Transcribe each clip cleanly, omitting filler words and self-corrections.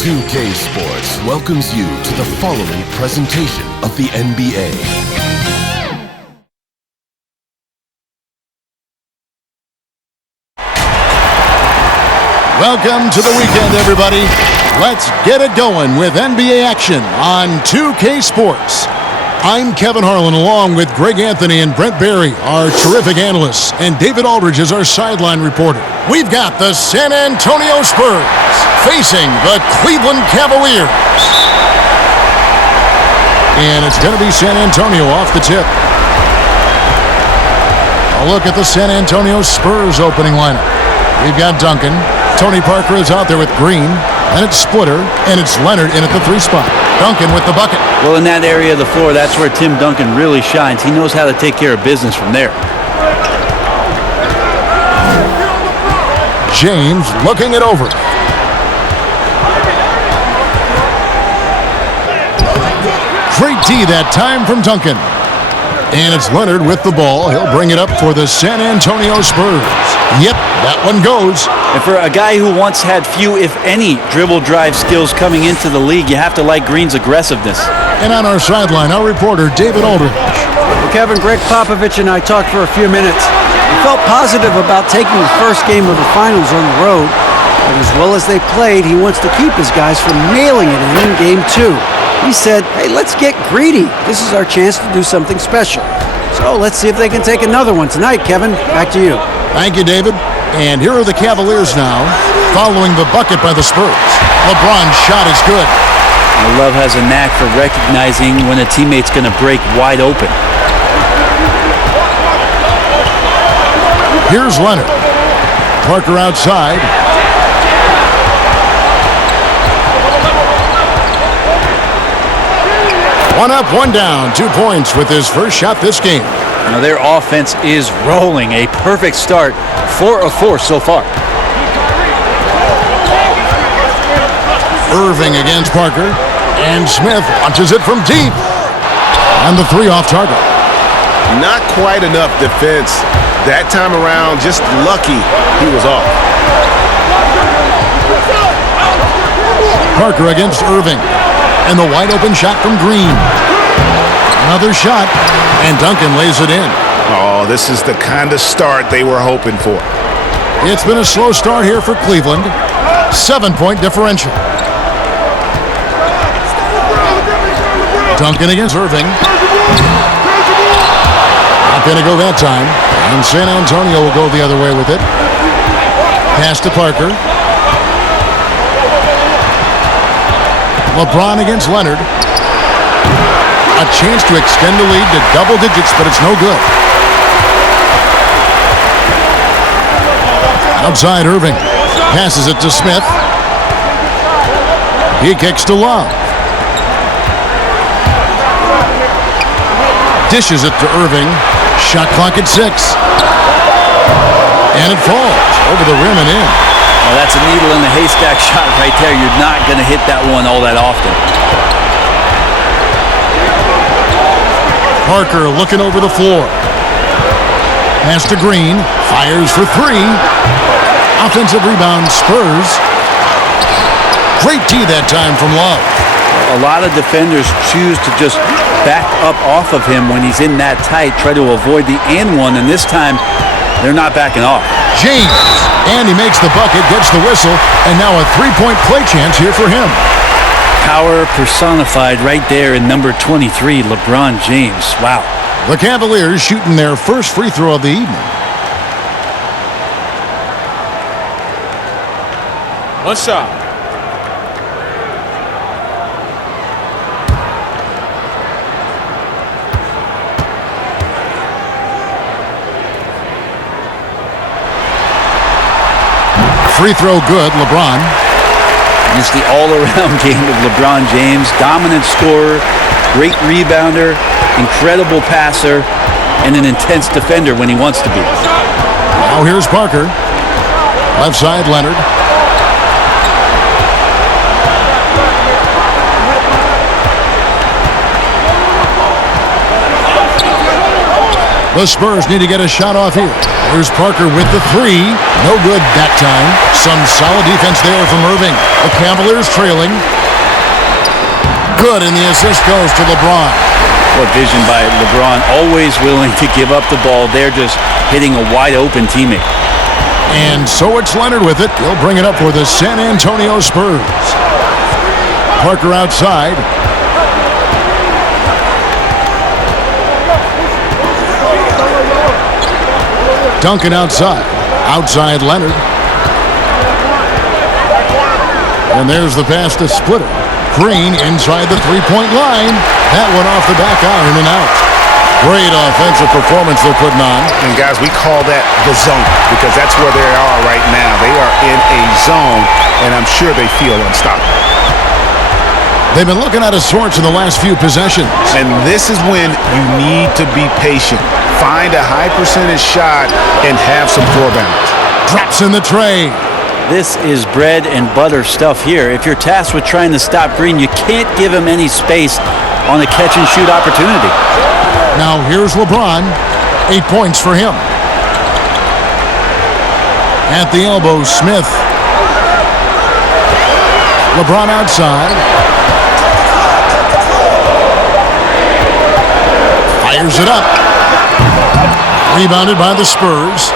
2K Sports welcomes you to the following presentation of the NBA. Welcome to the weekend, everybody. Let's get it going with NBA action on 2K Sports. I'm Kevin Harlan, along with Greg Anthony and Brent Barry, our terrific analysts, and David Aldridge is our sideline reporter. We've got the San Antonio Spurs facing the Cleveland Cavaliers. And it's going to be San Antonio off the tip. A look at the San Antonio Spurs opening lineup. We've got Duncan. Tony Parker is out there with Green. And it's Splitter, and it's Leonard in at the 3 spot. Duncan with the bucket. Well, in that area of the floor, that's where Tim Duncan really shines. He knows how to take care of business from there. James looking it over. Great D that time from Duncan. And it's Leonard with the ball. He'll bring it up for the San Antonio Spurs. Yep, that one goes. And for a guy who once had few, if any, dribble drive skills coming into the league, you have to like Green's aggressiveness. And on our sideline, our reporter, David Aldridge. Well, Kevin, Greg Popovich and I talked for a few minutes. He felt positive about taking the first game of the finals on the road. But as well as they played, he wants to keep his guys from nailing it in game 2. He said, hey, let's get greedy. This is our chance to do something special. So let's see if they can take another one tonight, Kevin. Back to you. Thank you, David. And here are the Cavaliers now, following the bucket by the Spurs. LeBron's shot is good. Love has a knack for recognizing when a teammate's going to break wide open. Here's Leonard. Parker outside. One up, one down. 2 points with his first shot this game. Now their offense is rolling. A perfect start. 4 of 4 so far. Irving against Parker. And Smith launches it from deep. And the 3 off target. Not quite enough defense that time around. Just lucky he was off. Parker against Irving. And the wide open shot from Green. Another shot. And Duncan lays it in. Oh, this is the kind of start they were hoping for. It's been a slow start here for Cleveland. 7-point differential. Duncan against Irving. Not going to go that time. And San Antonio will go the other way with it. Pass to Parker. LeBron against Leonard. A chance to extend the lead to double digits, but it's no good. Outside Irving. Passes it to Smith. He kicks to Love. Dishes it to Irving. Shot clock at 6. And it falls over the rim and in. Well, that's a needle in the haystack shot right there. You're not going to hit that one all that often. Parker looking over the floor. Pass to Green. Fires for 3. Offensive rebound, Spurs. Great D that time from Love. A lot of defenders choose to just back up off of him when he's in that tight, try to avoid the and one, and this time they're not backing off. James. And he makes the bucket, gets the whistle, and now a 3-point play chance here for him. Power personified right there in number 23, LeBron James. Wow. The Cavaliers shooting their first free throw of the evening. One shot. Free throw good, LeBron. Just the all-around game of LeBron James. Dominant scorer, great rebounder, incredible passer, and an intense defender when he wants to be. Now here's Parker. Left side, Leonard. The Spurs need to get a shot off here. Here's Parker with the three. No good that time. Some solid defense there from Irving. The Cavaliers trailing. Good, and the assist goes to LeBron. What vision by LeBron. Always willing to give up the ball. They're just hitting a wide-open teammate. And so it's Leonard with it. He'll bring it up for the San Antonio Spurs. Parker outside. Duncan outside. Outside Leonard. And there's the pass to Splitter. Green inside the three-point line. That one off the back iron and out. Great offensive performance they're putting on. And guys, we call that the zone because that's where they are right now. They are in a zone, and I'm sure they feel unstoppable. They've been looking out of sorts in the last few possessions. And this is when you need to be patient. Find a high percentage shot and have some floor balance. Drops in the tray. This is bread and butter stuff here. If you're tasked with trying to stop Green, you can't give him any space on a catch-and-shoot opportunity. Now here's LeBron. 8 points for him. At the elbow, Smith. LeBron outside. Fires it up. Rebounded by the Spurs.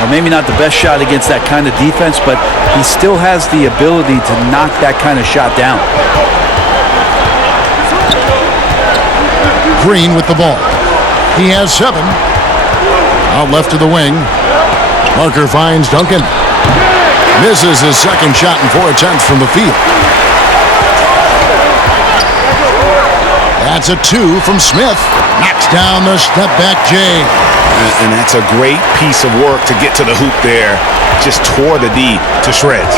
Well, maybe not the best shot against that kind of defense, but he still has the ability to knock that kind of shot down. Green with the ball. He has 7. Out left to the wing. Parker finds Duncan. Misses his second shot in 4 attempts from the field. That's a 2 from Smith. Knocks down the step-back J. And that's a great piece of work to get to the hoop there. Just tore the D to shreds.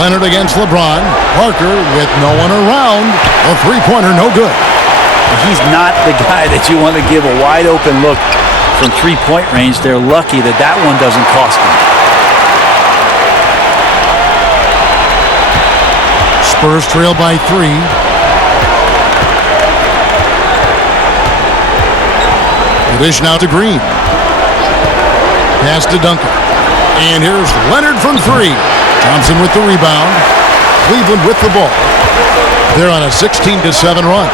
Leonard against LeBron. Parker with no one around. A three-pointer, no good. He's not the guy that you want to give a wide-open look from three-point range. They're lucky that that one doesn't cost them. Spurs trail by 3. The dish now to Green. Pass to Duncan. And here's Leonard from 3. Thompson with the rebound. Cleveland with the ball. They're on a 16-7 run.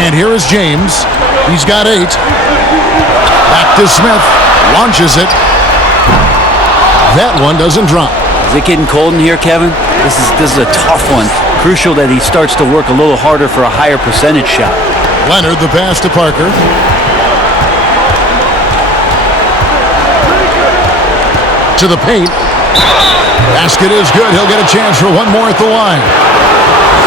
And here is James. He's got 8. Back to Smith. Launches it. That one doesn't drop. Is it getting cold in here, Kevin? This is a tough one. Crucial that he starts to work a little harder for a higher percentage shot. Leonard, the pass to Parker. To the paint. Basket is good. He'll get a chance for one more at the line.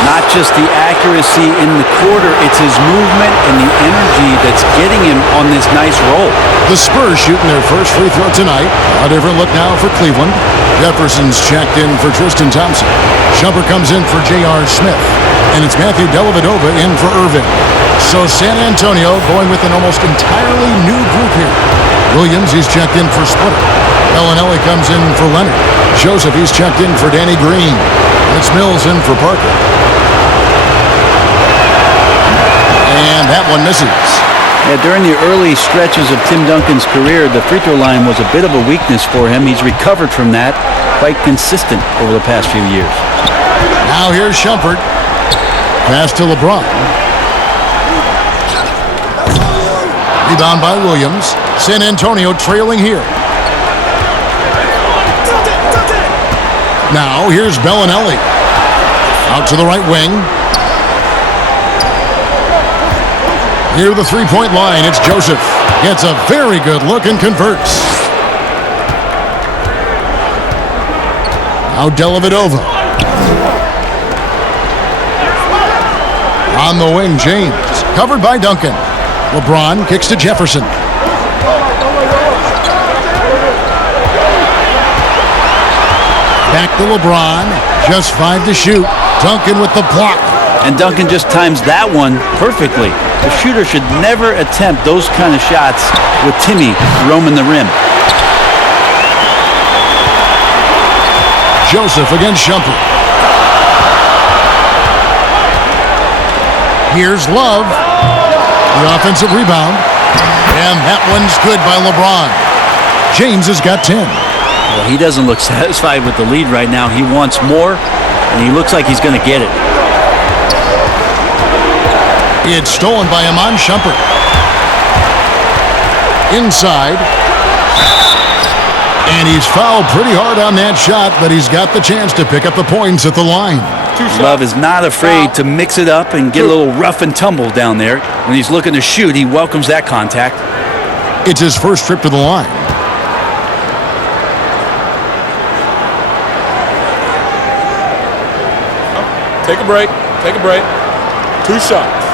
Not just the accuracy in the quarter, it's his movement and the energy that's getting him on this nice roll. The Spurs shooting their first free throw tonight. A different look now for Cleveland. Jefferson's checked in for Tristan Thompson. Shumpert comes in for J.R. Smith. And it's Matthew Dellavedova in for Irving. So San Antonio going with an almost entirely new group here. Williams, he's checked in for Splitter. Bellinelli comes in for Leonard. Joseph, he's checked in for Danny Green. And it's Mills in for Parker. And that one misses. Yeah, during the early stretches of Tim Duncan's career, the free throw line was a bit of a weakness for him. He's recovered from that, quite consistent over the past few years. Now here's Shumpert. Pass to LeBron. Rebound by Williams. San Antonio trailing here. Now here's Bellinelli. Out to the right wing. Near the three-point line, it's Joseph. Gets a very good look and converts. Now Dellavedova. On the wing, James. Covered by Duncan. LeBron kicks to Jefferson. Back to LeBron. Just 5 to shoot. Duncan with the block. And Duncan just times that one perfectly. The shooter should never attempt those kind of shots with Timmy roaming the rim. Joseph against Shumpert. Here's Love. The offensive rebound. And that one's good by LeBron. James has got 10. Well, he doesn't look satisfied with the lead right now. He wants more, and he looks like he's going to get it. It's stolen by Iman Shumpert. Inside. And he's fouled pretty hard on that shot, but he's got the chance to pick up the points at the line. Love is not afraid to mix it up and get a little rough and tumble down there. When he's looking to shoot, he welcomes that contact. It's his first trip to the line. Take a break. Take a break. 2 shots.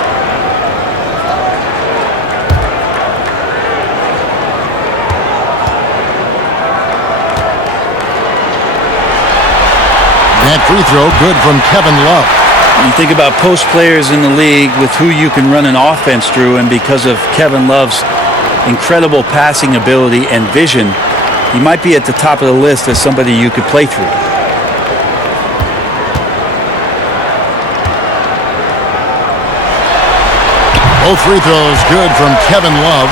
That free throw good from Kevin Love. You think about post players in the league with who you can run an offense through, and because of Kevin Love's incredible passing ability and vision, he might be at the top of the list as somebody you could play through. Both free throws good from Kevin Love.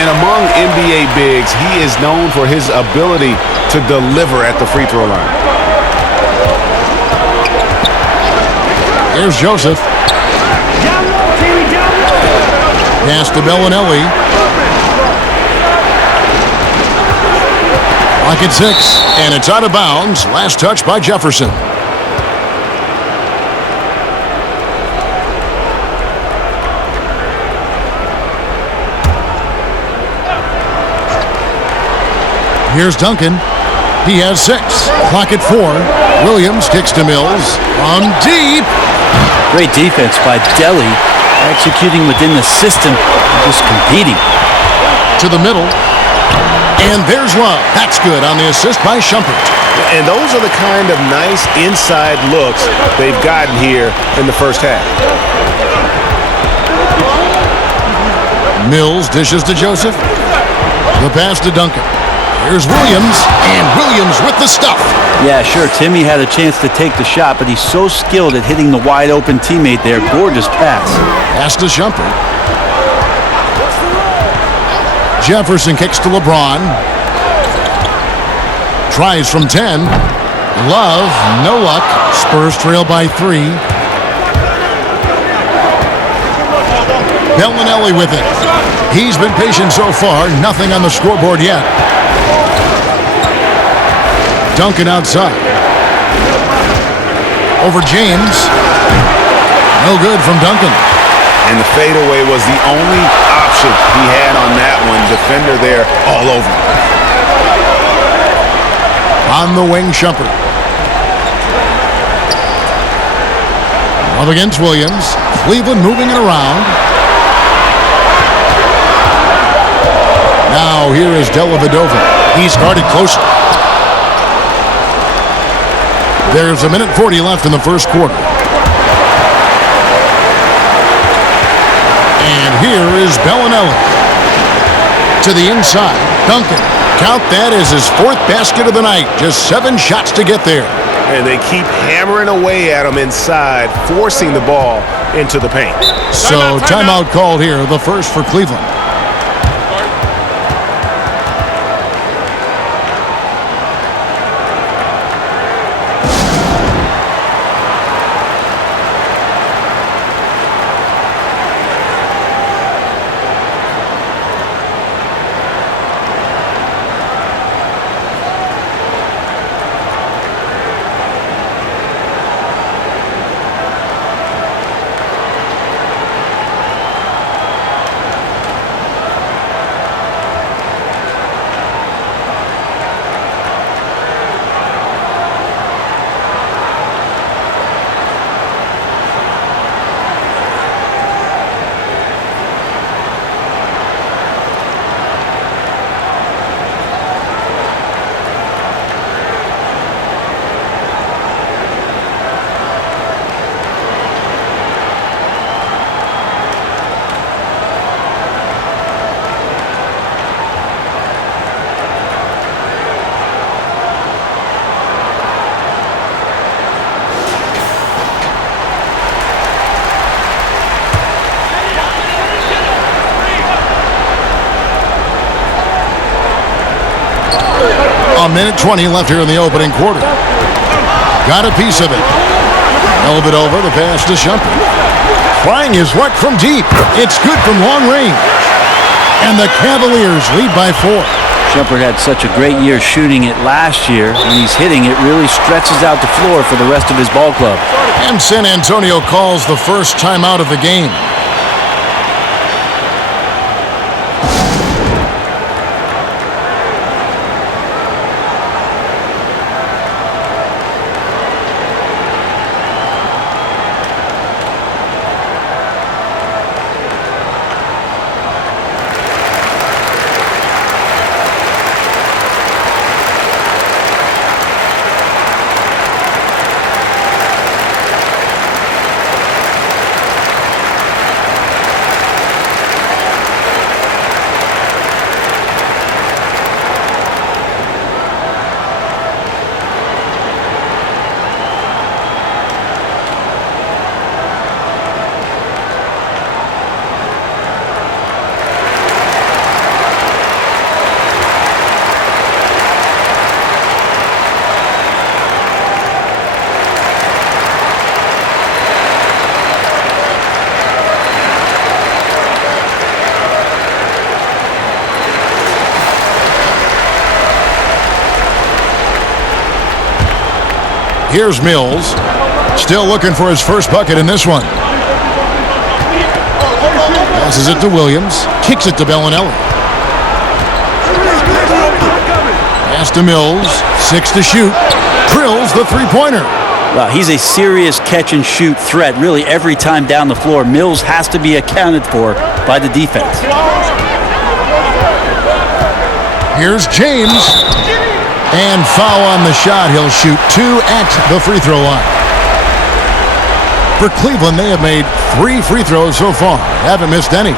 And among NBA bigs, he is known for his ability to deliver at the free throw line. Here's Joseph. Pass to Bellinelli. Clock at 6, and it's out of bounds. Last touch by Jefferson. Here's Duncan. He has 6. Clock at 4. Williams kicks to Mills. From deep. Great defense by Delly, executing within the system, just competing. To the middle. And there's Love. That's good on the assist by Shumpert. And those are the kind of nice inside looks they've gotten here in the first half. Mills dishes to Joseph. The pass to Duncan. Here's Williams, and Williams with the stuff. Yeah, sure, Timmy had a chance to take the shot, but he's so skilled at hitting the wide-open teammate there. Gorgeous pass. Pass to Shumpert. Jefferson kicks to LeBron. Tries from 10. Love, no luck. Spurs trail by 3. Bellinelli with it. He's been patient so far. Nothing on the scoreboard yet. Duncan outside. Over James. No good from Duncan. And the fadeaway was the only option he had on that one. Defender there all over him. On the wing, Shumpert. Love against Williams. Cleveland moving it around. Now here is Dellavedova. He's guarded closely. There's 1:40 left in the first quarter. And here is Bellinelli. To the inside. Duncan. Count that as his 4th basket of the night. Just 7 shots to get there. And they keep hammering away at him inside, forcing the ball into the paint. So timeout called here, the first for Cleveland. minute 20 left here in the opening quarter. Got a piece of it. Held it over, the pass to Shumpert. Trying his luck from deep. It's good from long range. And the Cavaliers lead by 4. Shumpert had such a great year shooting it last year. When he's hitting, it really stretches out the floor for the rest of his ball club. And San Antonio calls the first timeout of the game. Here's Mills. Still looking for his first bucket in this one. Passes it to Williams. Kicks it to Bellinelli. Pass to Mills. 6 to shoot. Drills the three-pointer. Wow, he's a serious catch-and-shoot threat. Really, every time down the floor, Mills has to be accounted for by the defense. Here's James. And foul on the shot. He'll shoot 2 at the free throw line. For Cleveland, they have made 3 free throws so far. Haven't missed any.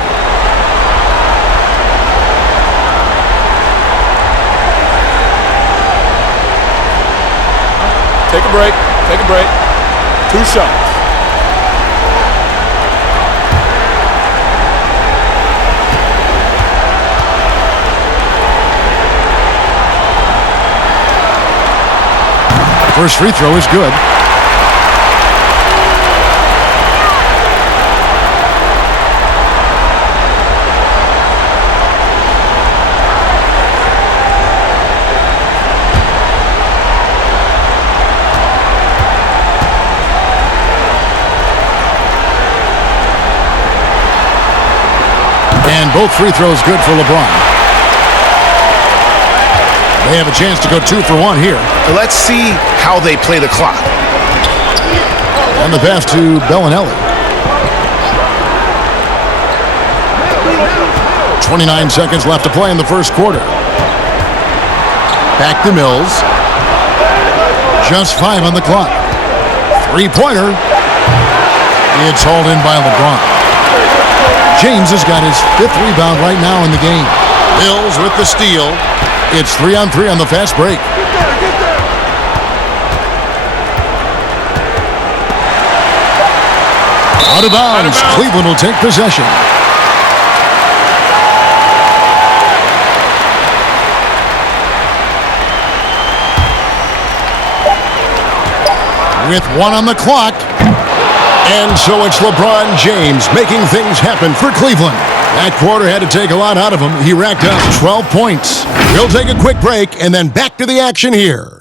Take a break. Take a break. 2 shots. First free throw is good. And both free throws good for LeBron. They have a chance to go 2 for 1 here. Let's see how they play the clock. And the pass to Bellinelli. 29 seconds left to play in the first quarter. Back to Mills. Just 5 on the clock. Three-pointer. It's hauled in by LeBron. James has got his 5th rebound right now in the game. Mills with the steal. It's 3-on-3 on the fast break. Out of bounds. Cleveland will take possession. With 1 on the clock. And so it's LeBron James making things happen for Cleveland. That quarter had to take a lot out of him. He racked up 12 points. We'll take a quick break and then back to the action here.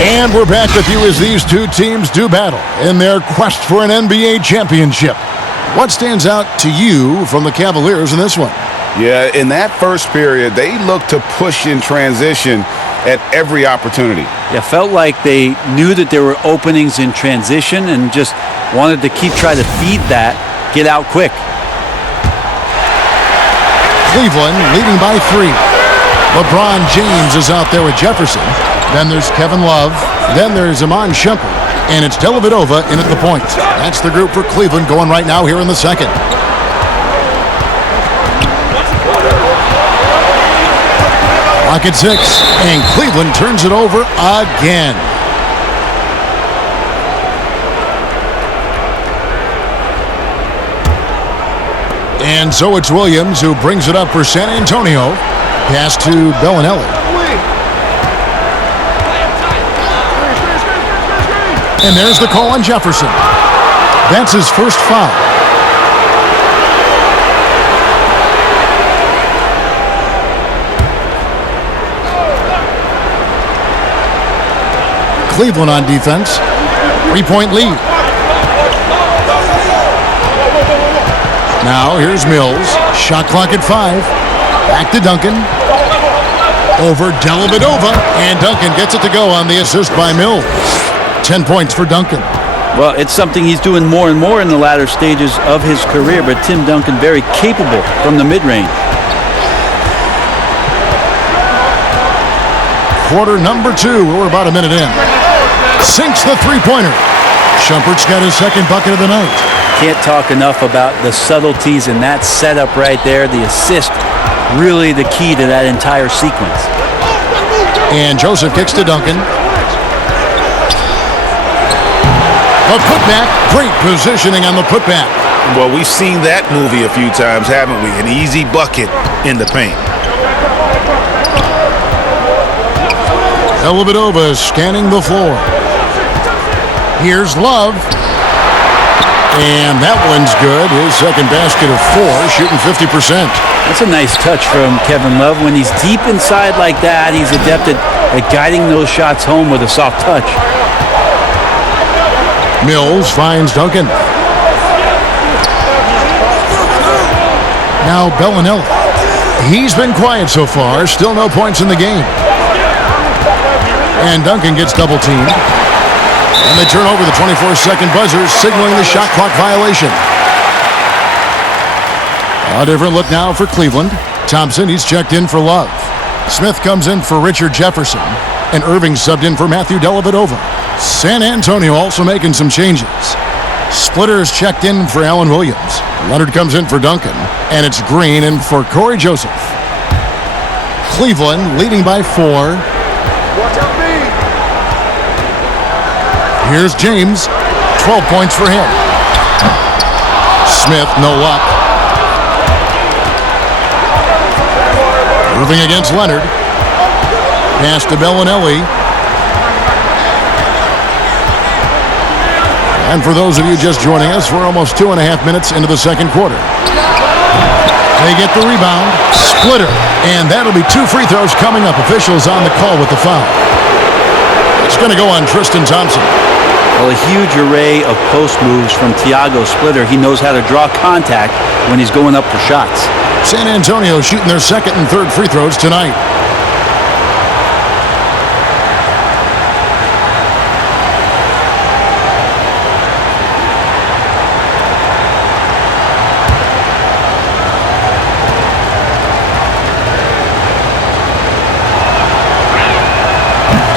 And we're back with you as these two teams do battle in their quest for an NBA championship. What stands out to you from the Cavaliers in this one? Yeah, in that first period, they looked to push in transition at every opportunity. Yeah, felt like they knew that there were openings in transition and just wanted to keep trying to feed that, get out quick. Cleveland leading by 3. LeBron James is out there with Jefferson. Then there's Kevin Love. Then there's Shumpert. And it's Dellavedova in at the point. That's the group for Cleveland going right now here in the second. Clock at 6, and Cleveland turns it over again. And so it's Williams who brings it up for San Antonio. Pass to Bellinelli. And there's the call on Jefferson. That's his first foul. Cleveland on defense. 3-point lead. Now here's Mills. Shot clock at 5. Back to Duncan. Over Dellavedova. And Duncan gets it to go on the assist by Mills. 10 points for Duncan. Well, it's something he's doing more and more in the latter stages of his career, but Tim Duncan very capable from the mid-range. Quarter number 2. We're about a minute in. Sinks the three-pointer. Shumpert's got his second bucket of the night. Can't talk enough about the subtleties in that setup right there. The assist, really the key to that entire sequence. And Joseph kicks to Duncan. A putback. Great positioning on the putback. Well, we've seen that movie a few times, haven't we? An easy bucket in the paint. Dellavedova scanning the floor. Here's Love. And that one's good. His second basket of 4, shooting 50%. That's a nice touch from Kevin Love. When he's deep inside like that, he's adept at guiding those shots home with a soft touch. Mills finds Duncan. Now Bellinelli. He's been quiet so far. Still no points in the game. And Duncan gets double-teamed. And they turn over the 24-second buzzer, signaling the shot clock violation. A different look now for Cleveland. Thompson, he's checked in for Love. Smith comes in for Richard Jefferson. And Irving subbed in for Matthew Dellavedova. San Antonio also making some changes. Splitter's checked in for Alan Williams. Leonard comes in for Duncan. And it's Green in for Corey Joseph. Cleveland leading by 4. Here's James. 12 points for him. Smith, no luck. Irving against Leonard. Pass to Bellinelli. And for those of you just joining us, we're almost 2.5 minutes into the second quarter. They get the rebound. Splitter. And that'll be 2 free throws coming up. Officials on the call with the foul. It's going to go on Tristan Thompson. Well, a huge array of post moves from Thiago Splitter. He knows how to draw contact when he's going up for shots. San Antonio shooting their second and third free throws tonight.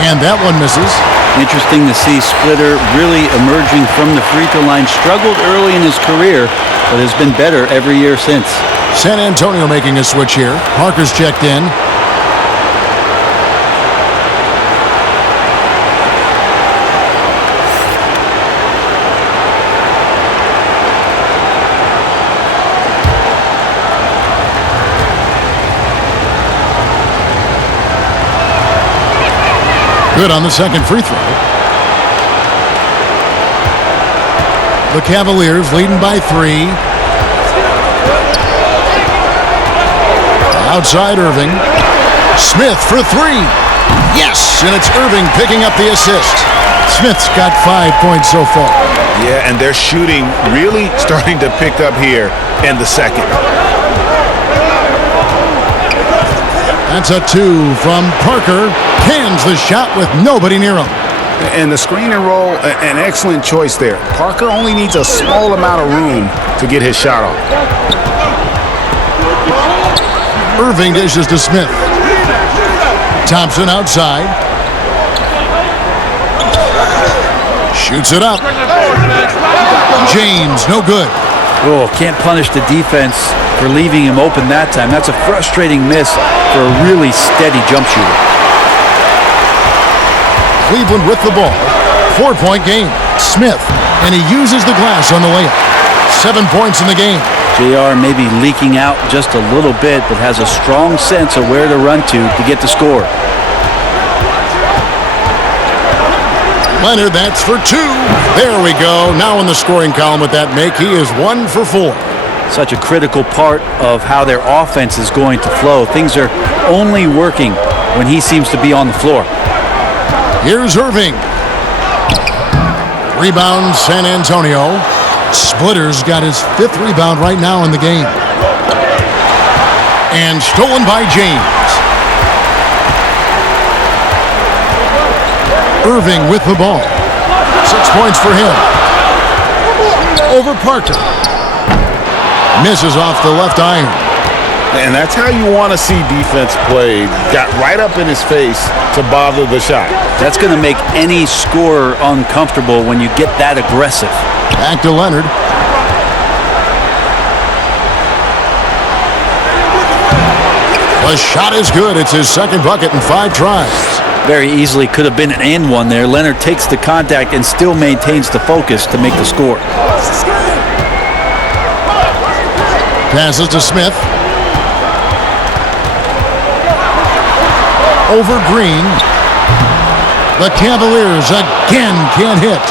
And that one misses. Interesting to see Splitter really emerging from the free throw line. Struggled early in his career, but has been better every year since. San Antonio making a switch here. Parker's checked in. Good on the second free throw. The Cavaliers leading by 3. Outside Irving. Smith for 3. Yes! And it's Irving picking up the assist. Smith's got 5 points so far. Yeah, and they're shooting really starting to pick up here in the second. That's a 2 from Parker. Cans the shot with nobody near him. And the screen and roll, an excellent choice there. Parker only needs a small amount of room to get his shot off. Irving dishes to Smith. Thompson outside. Shoots it up. James, no good. Oh, can't punish the defense for leaving him open that time. That's a frustrating miss for a really steady jump shooter. Cleveland with the ball. 4-point game. Smith, and he uses the glass on the layup. 7 points in the game. JR may be leaking out just a little bit, but has a strong sense of where to run to get the score. Leonard, that's for 2. There we go. Now in the scoring column with that make, he is 1 for 4. Such a critical part of how their offense is going to flow. Things are only working when he seems to be on the floor. Here's Irving. Rebound, San Antonio. Splitter's got his 5th rebound right now in the game. And stolen by James. Irving with the ball. 6 points for him. Over Parker. Misses off the left iron. And that's how you want to see defense play. Got right up in his face to bother the shot. That's going to make any scorer uncomfortable when you get that aggressive. Back to Leonard. The shot is good. It's his 2nd bucket in 5 tries. Very easily could have been an and one there. Leonard takes the contact and still maintains the focus to make the score. Passes to Smith. Over Green. The Cavaliers again can't hit.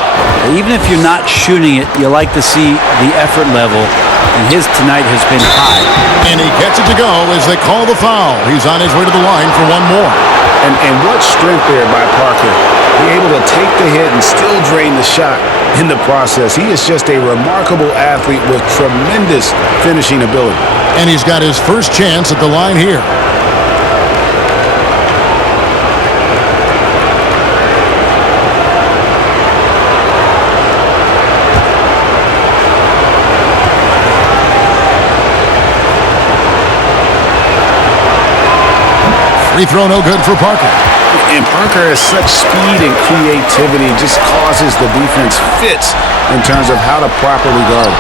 Even if you're not shooting it, you like to see the effort level, and his tonight has been high. And he gets it to go as they call the foul. He's on his way to the line for 1 more. And what strength there by Parker. Be able to take the hit and still drain the shot in the process. He is just a remarkable athlete with tremendous finishing ability. And he's got his first chance at the line here. Free throw no good for Parker. And Parker has such speed and creativity, just causes the defense fits in terms of how to properly guard.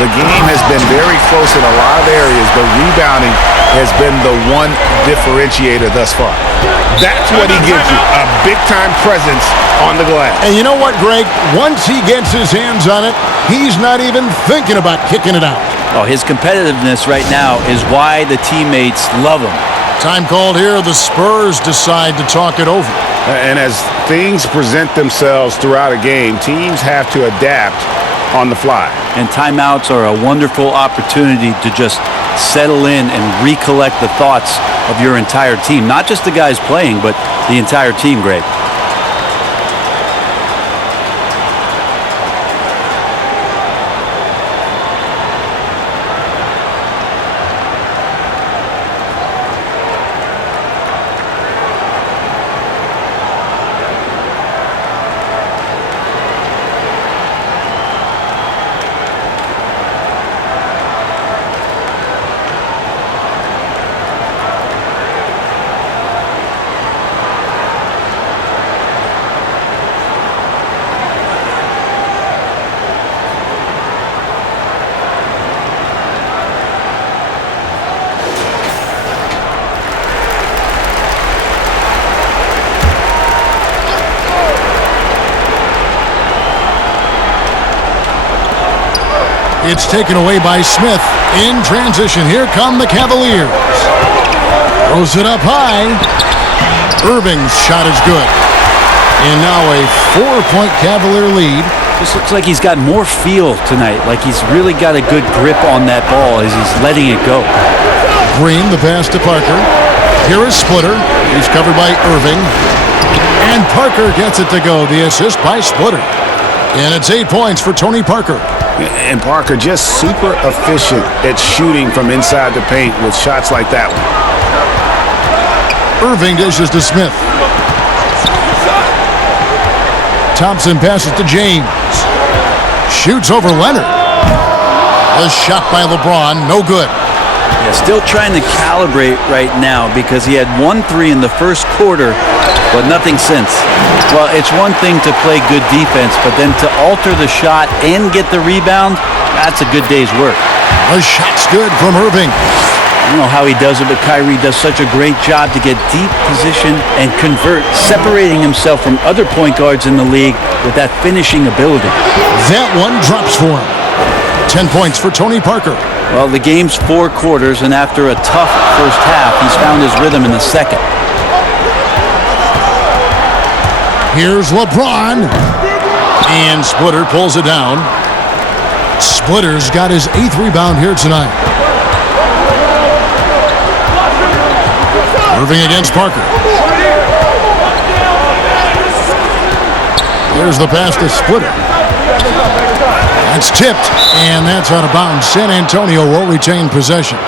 The game has been very close in a lot of areas, but rebounding has been the one differentiator thus far. That's what he gives you, a big-time presence on the glass. And you know what, Greg? Once he gets his hands on it, he's not even thinking about kicking it out. Oh, his competitiveness right now is why the teammates love him. Time called here. The Spurs decide to talk it over. And as things present themselves throughout a game, teams have to adapt on the fly. And timeouts are a wonderful opportunity to just settle in and recollect the thoughts of your entire team. Not just the guys playing, but the entire team, Greg. It's taken away by Smith. In transition, here come the Cavaliers. Throws it up high. Irving's shot is good. And now a 4-point Cavalier lead. This looks like he's got more feel tonight, like he's really got a good grip on that ball as he's letting it go. Green, the pass to Parker. Here is Splitter. He's covered by Irving. And Parker gets it to go. The assist by Splitter. And it's 8 points for Tony Parker. And Parker just super efficient at shooting from inside the paint with shots like that one. Irving dishes to Smith. Thompson passes to James. Shoots over Leonard. The shot by LeBron, no good. Yeah, still trying to calibrate right now because he had 1 3 in the first quarter, but nothing since. Well, it's one thing to play good defense, but then to alter the shot and get the rebound, that's a good day's work. The shot's good from Irving. I don't know how he does it, but Kyrie does such a great job to get deep position and convert, separating himself from other point guards in the league with that finishing ability. That one drops for him. 10 points for Tony Parker. Well, the game's 4 quarters, and after a tough first half, he's found his rhythm in the second. Here's LeBron. And Splitter pulls it down. Splitter's got his 8th rebound here tonight. Irving against Parker. There's the pass to Splitter. That's tipped, and that's out of bounds. San Antonio will retain possession.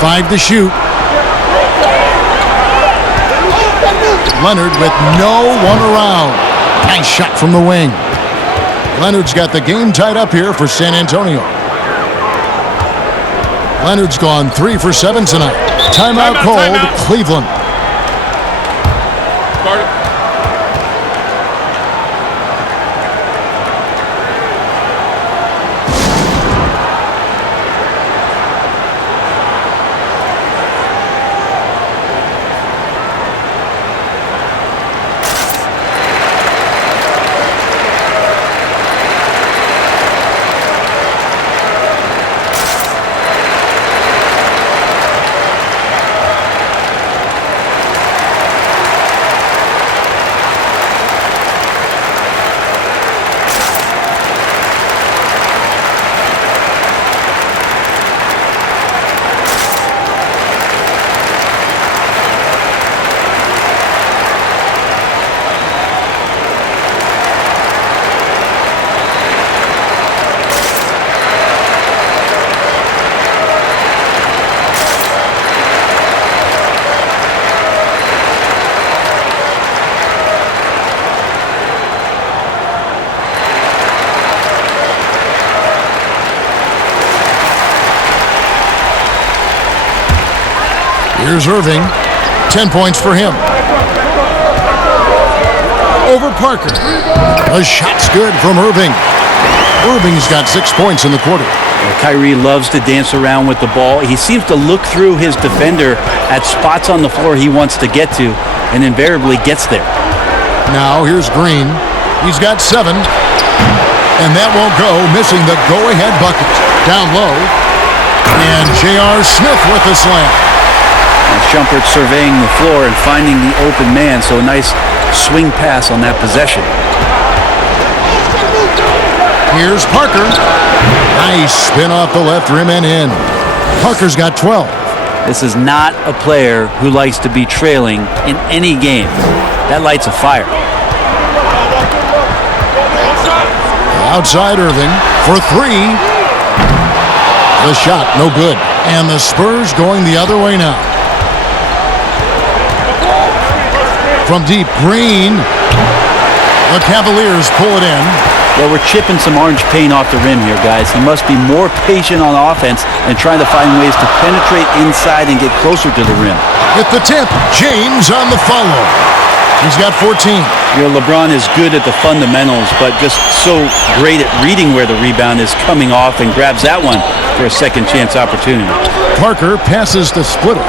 Five to shoot. Leonard with no one around. Nice shot from the wing. Leonard's got the game tied up here for San Antonio. Leonard's gone 3 for 7 tonight. Timeout called, Cleveland. Here's Irving. 10 points for him. Over Parker. A shot's good from Irving. Irving's got 6 points in the quarter. Kyrie loves to dance around with the ball. He seems to look through his defender at spots on the floor he wants to get to and invariably gets there. Now here's Green. He's got 7. And that won't go, missing the go-ahead bucket. Down low. And J.R. Smith with the slam. And Shumpert surveying the floor and finding the open man, so a nice swing pass on that possession. Here's Parker. Nice spin off the left rim and in. Parker's got 12. This is not a player who likes to be trailing in any game. That lights a fire. Outside Irving for 3. The shot, no good. And the Spurs going the other way now. From deep, Green. The Cavaliers pull it in. Well, we're chipping some orange paint off the rim here, guys. He must be more patient on offense and trying to find ways to penetrate inside and get closer to the rim. With the tip, James on the follow. He's got 14. You know, LeBron is good at the fundamentals, but just so great at reading where the rebound is coming off and grabs that one for a second chance opportunity. Parker passes to Splitter.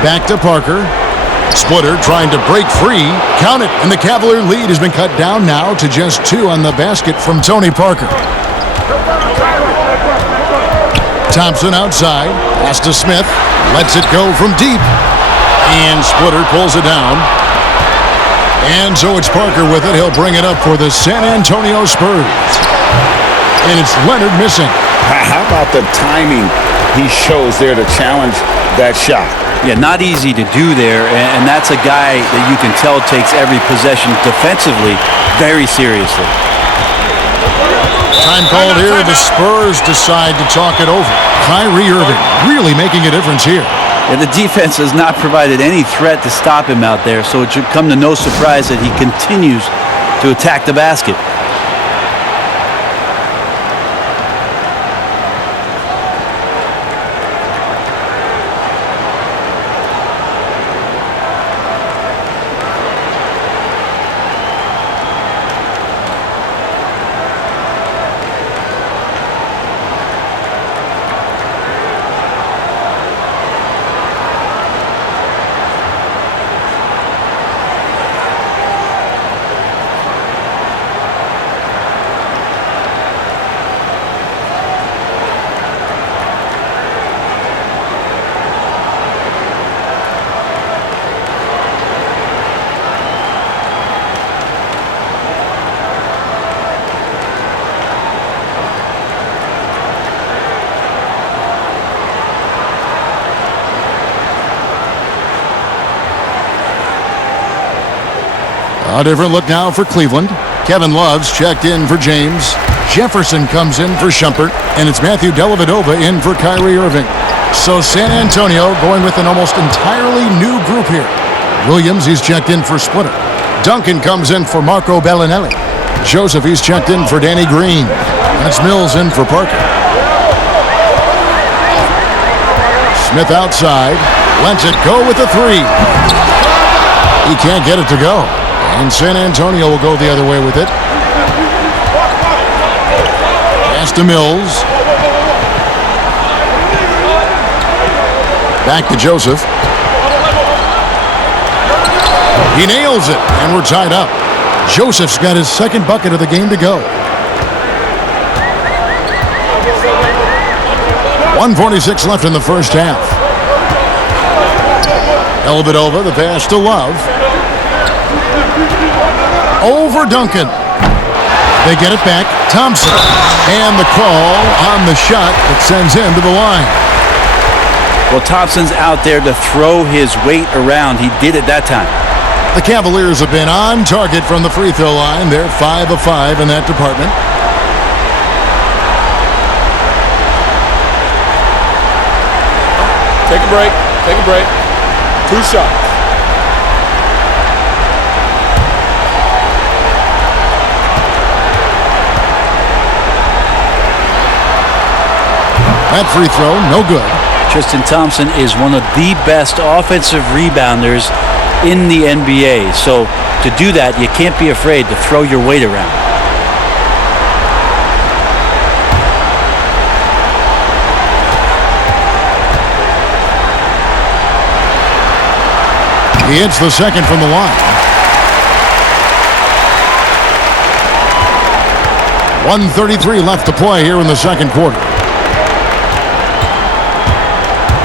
Back to Parker. Splitter trying to break free. Count it, and the Cavalier lead has been cut down now to just 2 on the basket from Tony Parker. Thompson outside. Pass to Smith. Lets it go from deep. And Splitter pulls it down. And so it's Parker with it. He'll bring it up for the San Antonio Spurs. And it's Leonard missing. How about the timing he shows there to challenge that shot? Yeah, not easy to do there, and that's a guy that you can tell takes every possession defensively very seriously. Time called here. The Spurs decide to talk it over. Kyrie Irving really making a difference here. Yeah, the defense has not provided any threat to stop him out there, so it should come to no surprise that he continues to attack the basket. A different look now for Cleveland. Kevin Love's checked in for James. Jefferson comes in for Shumpert. And it's Matthew Dellavedova in for Kyrie Irving. So San Antonio going with an almost entirely new group here. Williams, he's checked in for Splitter. Duncan comes in for Marco Bellinelli. Joseph, he's checked in for Danny Green. That's Mills in for Parker. Smith outside. Lets it go with the three. He can't get it to go. And San Antonio will go the other way with it. Pass to Mills. Back to Joseph. He nails it, and we're tied up. Joseph's got his second bucket of the game to go. 1:46 left in the first half. Dellavedova, the pass to Love. Over Duncan. They get it back. Thompson. And the call on the shot that sends him to the line. Well, Thompson's out there to throw his weight around. He did it that time. The Cavaliers have been on target from the free throw line. They're 5 of 5 in that department. Take a break. Take a break. 2 shots. That free throw, no good. Tristan Thompson is one of the best offensive rebounders in the NBA. So to do that, you can't be afraid to throw your weight around. He hits the second from the line. 1:33 left to play here in the second quarter.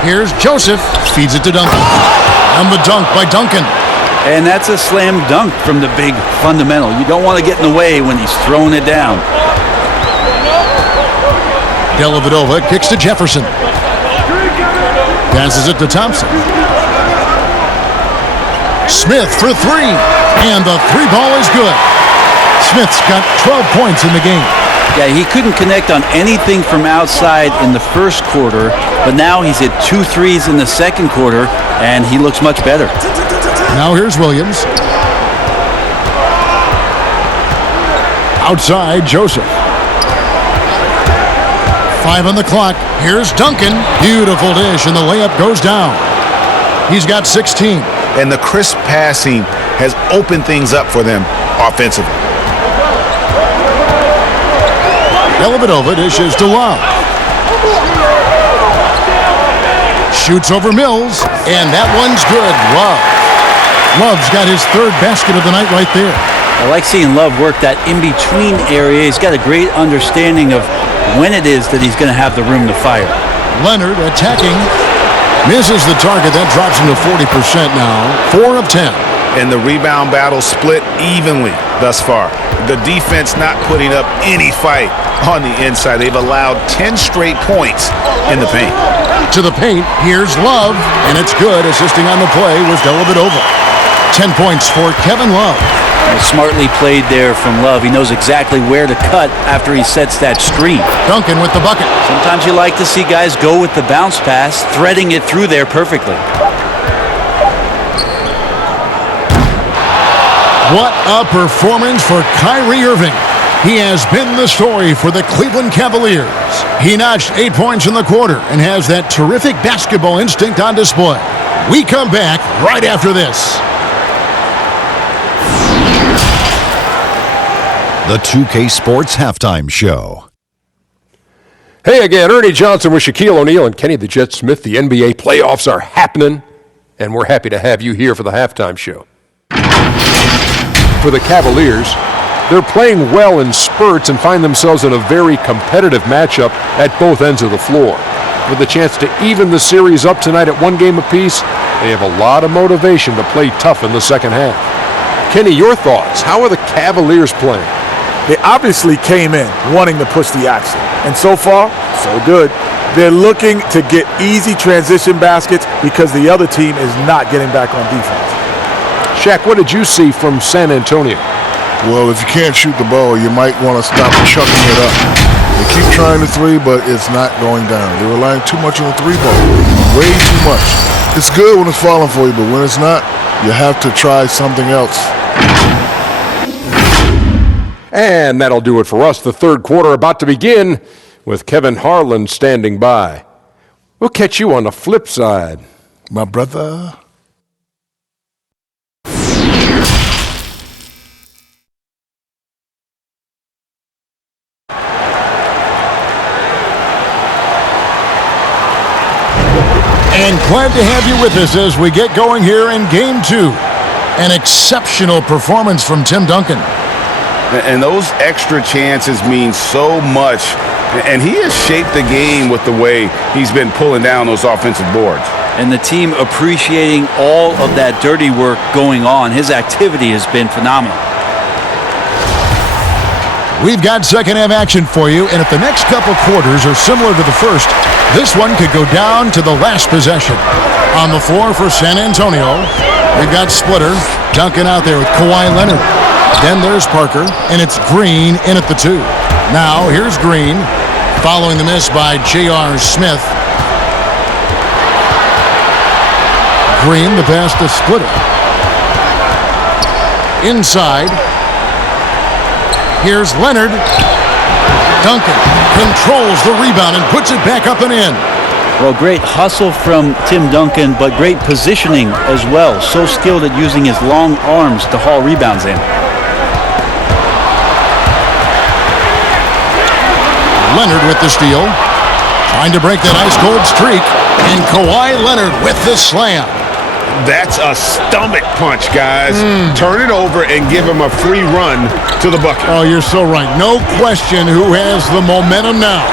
Here's Joseph. Feeds it to Duncan. And the dunk by Duncan. And that's a slam dunk from the big fundamental. You don't want to get in the way when he's throwing it down. Dellavedova kicks to Jefferson. Passes it to Thompson. Smith for three. And the three ball is good. Smith's got 12 points in the game. Yeah, he couldn't connect on anything from outside in the first quarter, but now he's hit 2 threes in the second quarter, and he looks much better. Now here's Williams. Outside, Joseph. 5 on the clock. Here's Duncan. Beautiful dish, and the layup goes down. He's got 16. And the crisp passing has opened things up for them offensively. Dellavedova dishes to Love. Shoots over Mills, and that one's good. Love. Love's got his third basket of the night right there. I like seeing Love work that in-between area. He's got a great understanding of when it is that he's going to have the room to fire. Leonard attacking. Misses the target. That drops him to 40% now. 4 of 10. And the rebound battle split evenly thus far. The defense not putting up any fight on the inside. They've allowed 10 straight points in the paint. To the paint, here's Love, and it's good. Assisting on the play was Dellavedova. 10 points for Kevin Love. Smartly played there from Love. He knows exactly where to cut after he sets that screen. Duncan with the bucket. Sometimes you like to see guys go with the bounce pass, threading it through there perfectly. What a performance for Kyrie Irving. He has been the story for the Cleveland Cavaliers. He notched 8 points in the quarter and has that terrific basketball instinct on display. We come back right after this. The 2K Sports Halftime Show. Hey again, Ernie Johnson with Shaquille O'Neal and Kenny the Jet Smith. The NBA playoffs are happening, and we're happy to have you here for the halftime show. For the Cavaliers, they're playing well in spurts and find themselves in a very competitive matchup at both ends of the floor. With a chance to even the series up tonight at 1 game apiece, they have a lot of motivation to play tough in the second half. Kenny, your thoughts? How are the Cavaliers playing? They obviously came in wanting to push the action, and so far, so good. They're looking to get easy transition baskets because the other team is not getting back on defense. Shaq, what did you see from San Antonio? Well, if you can't shoot the ball, you might want to stop chucking it up. They keep trying the three, but it's not going down. They're relying too much on the three ball, way too much. It's good when it's falling for you, but when it's not, you have to try something else. And that'll do it for us. The third quarter about to begin with Kevin Harlan standing by. We'll catch you on the flip side. My brother. And glad to have you with us as we get going here in Game 2. An exceptional performance from Tim Duncan. And those extra chances mean so much. And he has shaped the game with the way he's been pulling down those offensive boards. And the team appreciating all of that dirty work going on. His activity has been phenomenal. We've got second half action for you, and if the next couple quarters are similar to the first, this one could go down to the last possession. On the floor for San Antonio, we've got Splitter, Duncan out there with Kawhi Leonard. Then there's Parker, and it's Green in at the 2. Now here's Green, following the miss by J.R. Smith. Green, the pass to Splitter. Inside. Here's Leonard. Duncan controls the rebound and puts it back up and in. Well, great hustle from Tim Duncan, but great positioning as well. So skilled at using his long arms to haul rebounds in. Leonard with the steal. Trying to break that ice-cold streak. And Kawhi Leonard with the slam. That's a stomach punch, guys. Turn it over and give him a free run to the bucket. Oh, you're so right. No question who has the momentum now.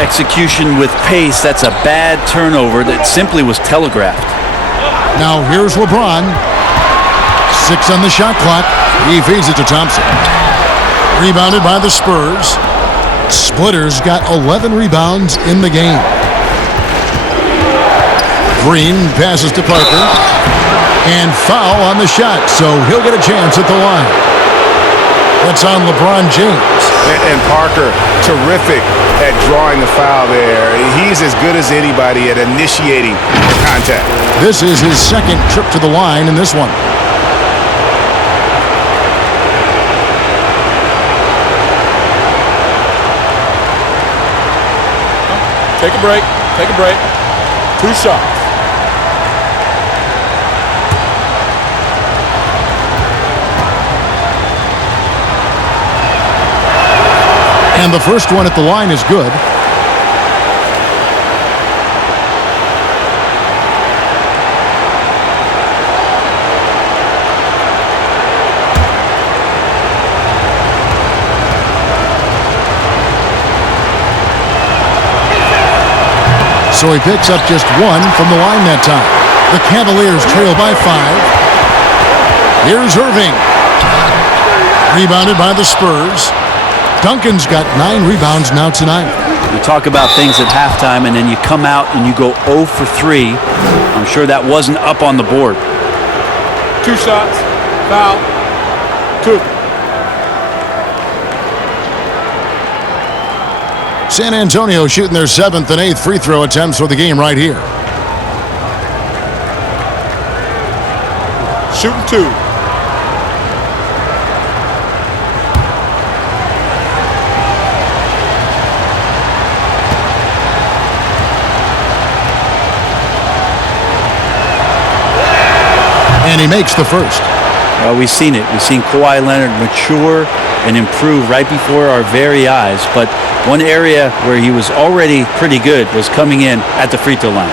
Execution with pace. That's a bad turnover that simply was telegraphed. Now here's LeBron. 6 on the shot clock. He feeds it to Thompson. Rebounded by the Spurs. Splitter's got 11 rebounds in the game. Green passes to Parker. And foul on the shot, so he'll get a chance at the line. That's on LeBron James. And Parker, terrific at drawing the foul there. He's as good as anybody at initiating contact. This is his second trip to the line in this one. Take a break. Take a break. 2 shots. And the first one at the line is good. So he picks up just 1 from the line that time. The Cavaliers trail by 5. Here's Irving. Rebounded by the Spurs. Duncan's got 9 rebounds now tonight. You talk about things at halftime, and then you come out and you go 0 for 3. I'm sure that wasn't up on the board. 2 shots. Foul. 2. San Antonio shooting their 7th and 8th free throw attempts for the game right here. Shooting 2. And he makes the first. Well, we've seen it. We've seen Kawhi Leonard mature and improve right before our very eyes. But one area where he was already pretty good was coming in at the free throw line.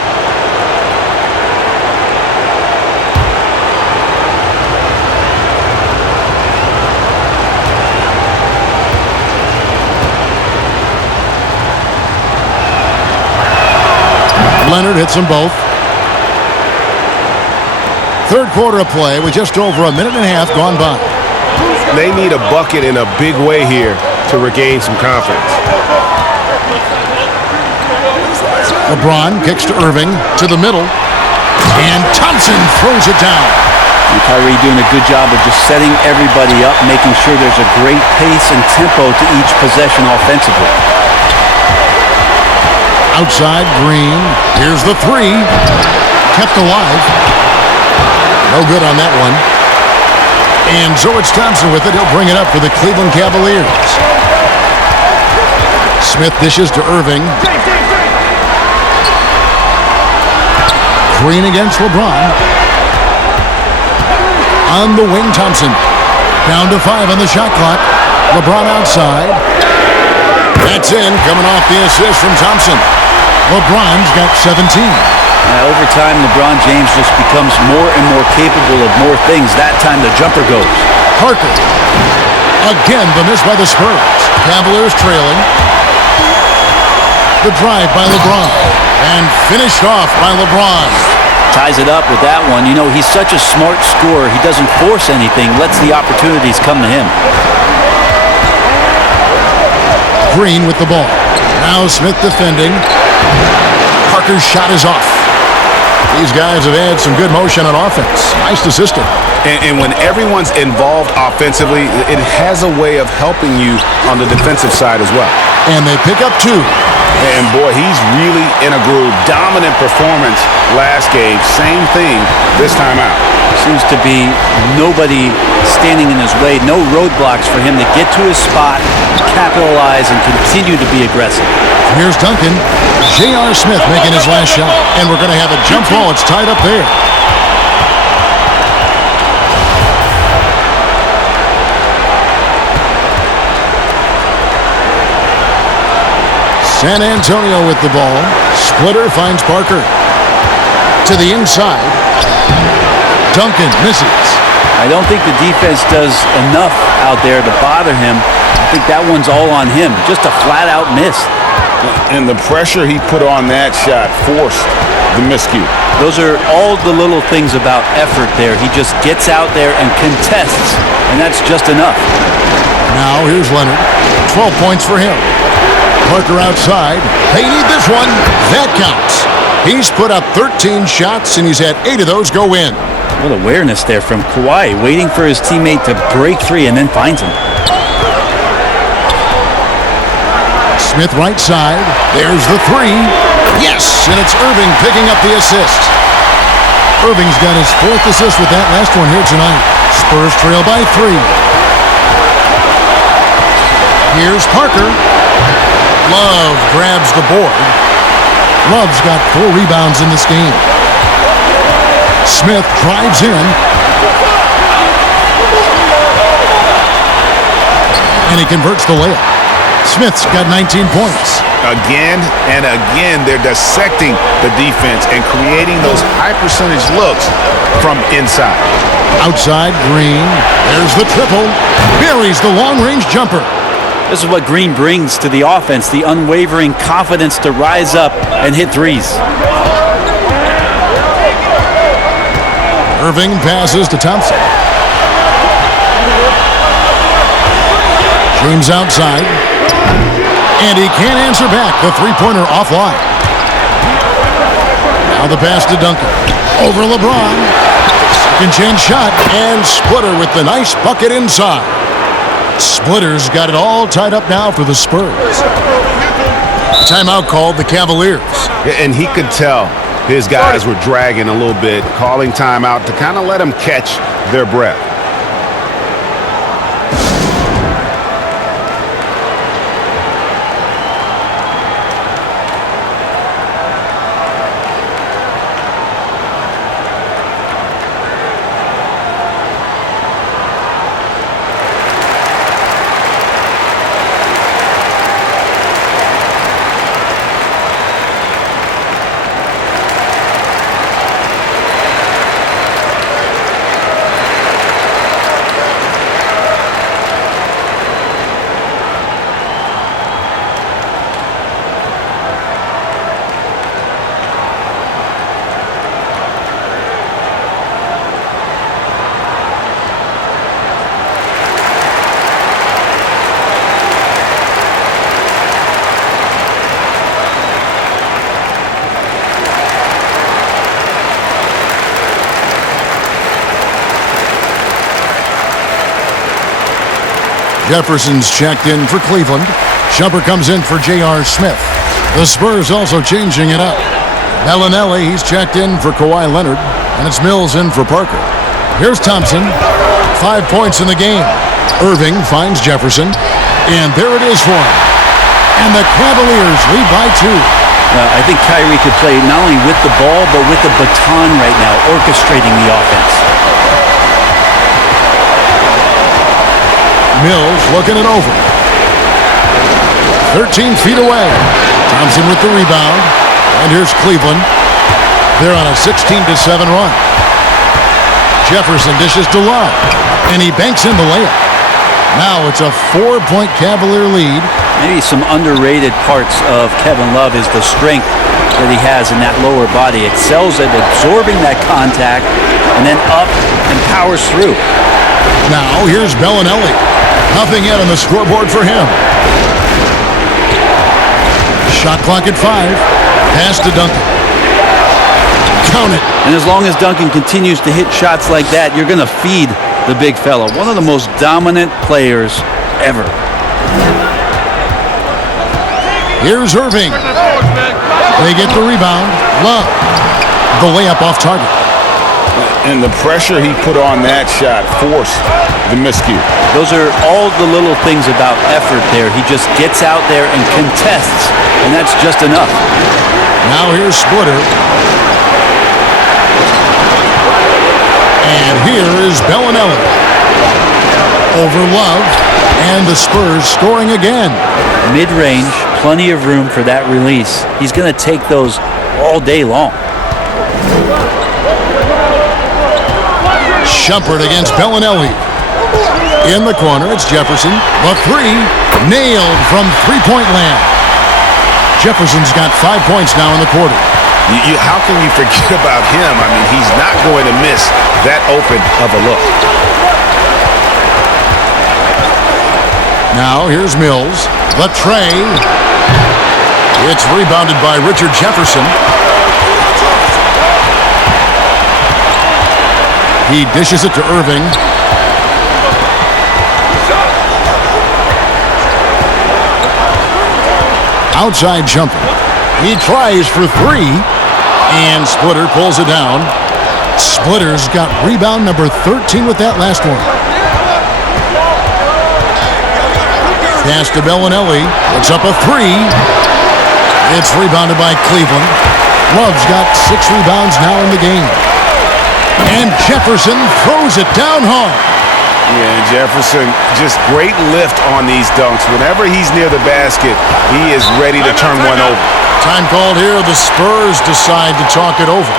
Leonard hits them both. Third quarter of play with just over a minute and a half gone by. They need a bucket in a big way here to regain some confidence. LeBron kicks to Irving, to the middle, and Thompson throws it down. And Kyrie doing a good job of just setting everybody up, making sure there's a great pace and tempo to each possession offensively. Outside, Green. Here's the three. Kept alive. No good on that one. And so it's Thompson with it. He'll bring it up for the Cleveland Cavaliers. Smith dishes to Irving. Green against LeBron. On the wing, Thompson. Down to 5 on the shot clock. LeBron outside. That's in, coming off the assist from Thompson. LeBron's got 17. Over time, LeBron James just becomes more and more capable of more things. That time, the jumper goes. Parker. Again, the miss by the Spurs. Cavaliers trailing. The drive by LeBron. And finished off by LeBron. Ties it up with that one. You know, he's such a smart scorer. He doesn't force anything, lets the opportunities come to him. Green with the ball. Now Smith defending. Parker's shot is off. These guys have had some good motion on offense. Nice assisting. And when everyone's involved offensively, it has a way of helping you on the defensive side as well. And they pick up 2. And boy, he's really in a groove. Dominant performance last game. Same thing this time out. Seems to be nobody standing in his way. No roadblocks for him to get to his spot, capitalize, and continue to be aggressive. Here's Duncan. J.R. Smith making his last shot. And we're going to have a jump ball. It's tied up there. San Antonio with the ball. Splitter finds Parker. To the inside. Duncan misses. I don't think the defense does enough out there to bother him. I think that one's all on him. Just a flat-out miss. And the pressure he put on that shot forced the miscue. Those are all the little things about effort there. He just gets out there and contests, and that's just enough. Now here's Leonard. 12 points for him. Parker outside. They need this one. That counts. He's put up 13 shots, and he's had 8 of those go in. What awareness there from Kawhi, waiting for his teammate to break free and then finds him. Smith right side. There's the three. Yes, and it's Irving picking up the assist. Irving's got his 4th assist with that last one here tonight. Spurs trail by 3. Here's Parker. Love grabs the board. Love's got 4 rebounds in this game. Smith drives in. And he converts the layup. Smith's got 19 points. Again and again, they're dissecting the defense and creating those high percentage looks from inside. Outside, Green. There's the triple. Buries the long-range jumper. This is what Green brings to the offense, the unwavering confidence to rise up and hit threes. Irving passes to Thompson. James outside. And he can't answer back. The three-pointer offline. Now the pass to Duncan. Over LeBron. Second chance shot, and Splitter with the nice bucket inside. Splitter's got it all tied up now for the Spurs. Timeout called the Cavaliers. And he could tell his guys were dragging a little bit, calling timeout to kind of let them catch their breath. Jefferson's checked in for Cleveland. Shumpert comes in for J.R. Smith. The Spurs also changing it up. Bellinelli, he's checked in for Kawhi Leonard. And it's Mills in for Parker. Here's Thompson. 5 points in the game. Irving finds Jefferson. And there it is for him. And the Cavaliers lead by 2. I think Kyrie could play not only with the ball, but with the baton right now, orchestrating the offense. Mills looking it over. 13 feet away. Thompson with the rebound. And here's Cleveland. They're on a 16-7 run. Jefferson dishes to Love. And he banks in the layup. Now it's a 4-point Cavalier lead. Maybe some underrated parts of Kevin Love is the strength that he has in that lower body. Excels at absorbing that contact and then up and powers through. Now here's Bellinelli. Nothing yet on the scoreboard for him. Shot clock at 5. Pass to Duncan. Count it. And as long as Duncan continues to hit shots like that, you're going to feed the big fella. One of the most dominant players ever. Here's Irving. They get the rebound. Love. The layup off target. And the pressure he put on that shot forced the miscue. Those are all the little things about effort there. He just gets out there and contests, and that's just enough. Now here's Splitter. And here is Bellinelli. Over Love. And the Spurs scoring again. Mid-range, plenty of room for that release. He's going to take those all day long. Shumpert against Bellinelli. In the corner, it's Jefferson. The 3 nailed from three-point land. Jefferson's got 5 points now in the quarter. How can you forget about him? I mean, he's not going to miss that open of a look. Now here's Mills. The tray. It's rebounded by Richard Jefferson. He dishes it to Irving. Outside jumper. He tries for 3. And Splitter pulls it down. Splitter's got rebound number 13 with that last one. Pass to Bellinelli. It's up a 3. It's rebounded by Cleveland. Love's got 6 rebounds now in the game. And Jefferson throws it down hard. Yeah, Jefferson, just great lift on these dunks. Whenever he's near the basket, he is ready to turn one over. Time called here. The Spurs decide to talk it over.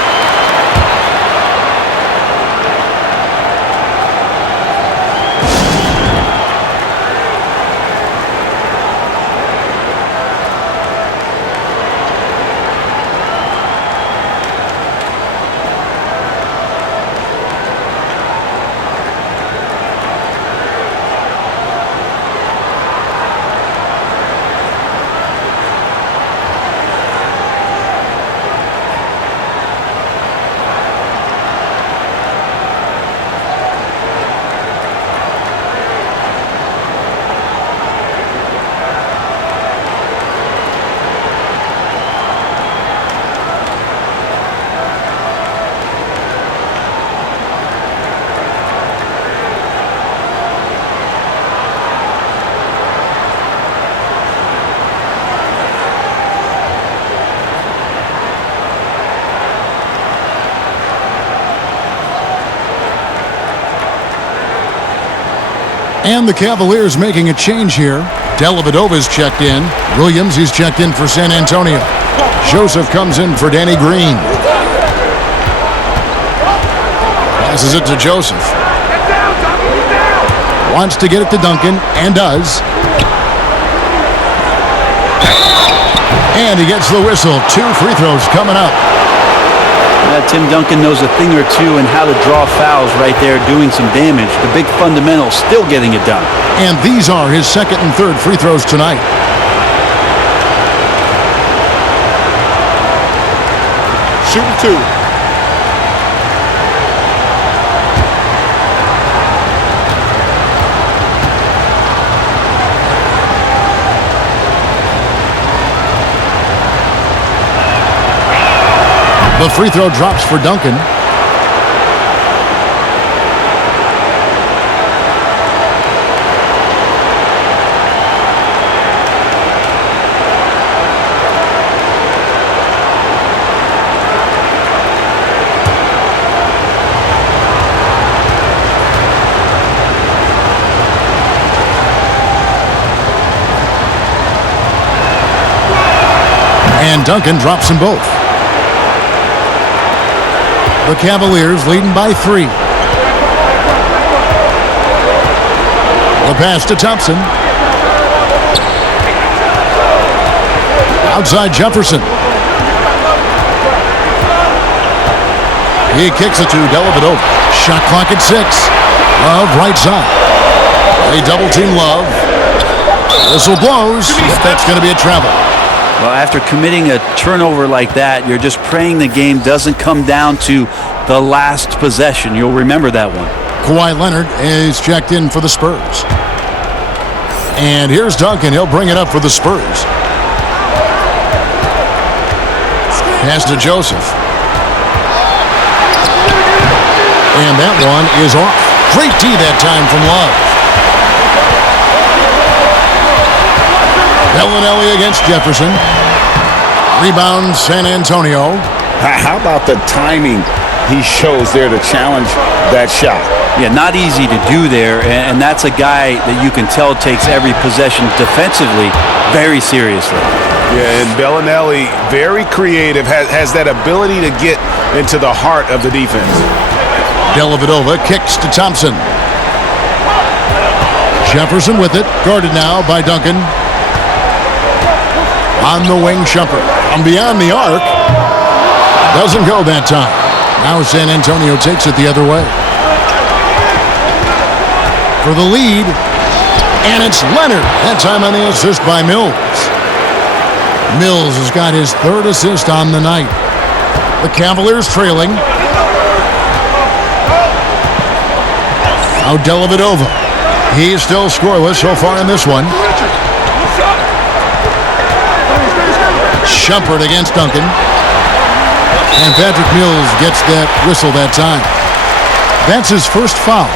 And the Cavaliers making a change here. Dellavedova's checked in. Williams, he's checked in for San Antonio. Joseph comes in for Danny Green. Passes it to Joseph. Wants to get it to Duncan, and does. And he gets the whistle. 2 free throws coming up. Tim Duncan knows a thing or two and how to draw fouls right there, doing some damage. The big fundamental still getting it done. And these are his second and third free throws tonight. Shooting 2. The free throw drops for Duncan. And Duncan drops them both. The Cavaliers leading by 3. The pass to Thompson. Outside Jefferson. He kicks it to Dellavedova. Shot clock at 6. Love right side. They double team Love. Whistle blows. That's going to be a travel. Well, after committing a turnover like that, you're just praying the game doesn't come down to the last possession. You'll remember that one. Kawhi Leonard is checked in for the Spurs. And here's Duncan. He'll bring it up for the Spurs. Pass to Joseph. And that one is off. Great D that time from Love. Bellinelli against Jefferson. Rebound San Antonio. How about the timing he shows there to challenge that shot? Yeah, not easy to do there, and that's a guy that you can tell takes every possession defensively very seriously. Yeah, and Bellinelli, very creative, has that ability to get into the heart of the defense. Dellavedova kicks to Thompson. Jefferson with it, guarded now by Duncan. On the wing, Shumpert. From beyond the arc. Doesn't go that time. Now San Antonio takes it the other way. For the lead. And it's Leonard. That time on the assist by Mills. Mills has got his 3rd assist on the night. The Cavaliers trailing. Now Dellavedova. He is still scoreless so far in this one. Shumpert against Duncan. And Patrick Mills gets that whistle that time. That's his first foul.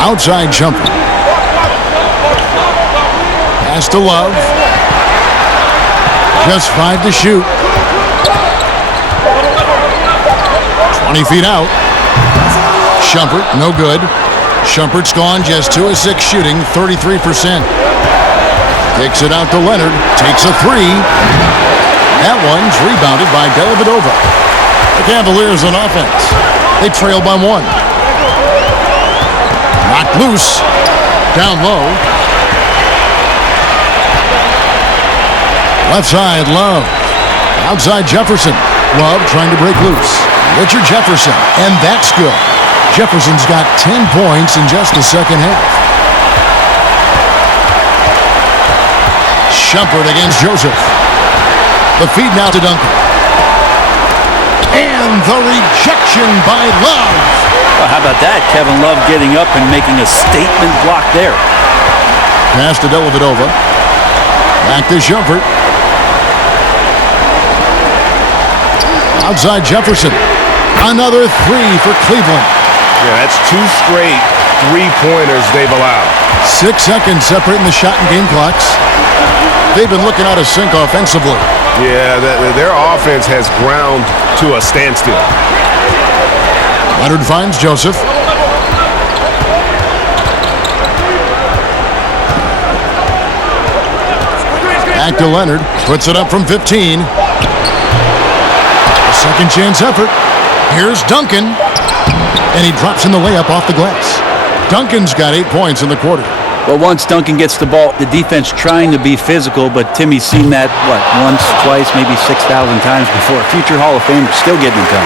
Outside Shumpert. Pass to Love. Just 5 to shoot. 20 feet out. Shumpert, no good. Shumpert's gone, just 2 of 6 shooting, 33%. Kicks it out to Leonard, takes a 3. That one's rebounded by Dellavedova. The Cavaliers on offense. They trail by 1. Knocked loose, down low. Left side, Love. Outside Jefferson. Love trying to break loose. Richard Jefferson, and that's good. Jefferson's got 10 points in just the second half. Shumpert against Joseph. The feed now to Duncan. And the rejection by Love. Well, how about that? Kevin Love getting up and making a statement block there. Pass to Dellavedova. Back to Shumpert. Outside Jefferson. Another 3 for Cleveland. Yeah, that's 2 straight 3-pointers they've allowed. 6 seconds separating the shot and game clocks. they've been looking out of sync offensively. Yeah, their offense has ground to a standstill. Leonard finds Joseph. Back to Leonard. Puts it up from 15. A second chance effort. Here's Duncan. And he drops in the layup off the glass. Duncan's got 8 points in the quarter. Well, once Duncan gets the ball, the defense trying to be physical, but Timmy's seen that, once, twice, maybe 6,000 times before. Future Hall of Famer still getting it done.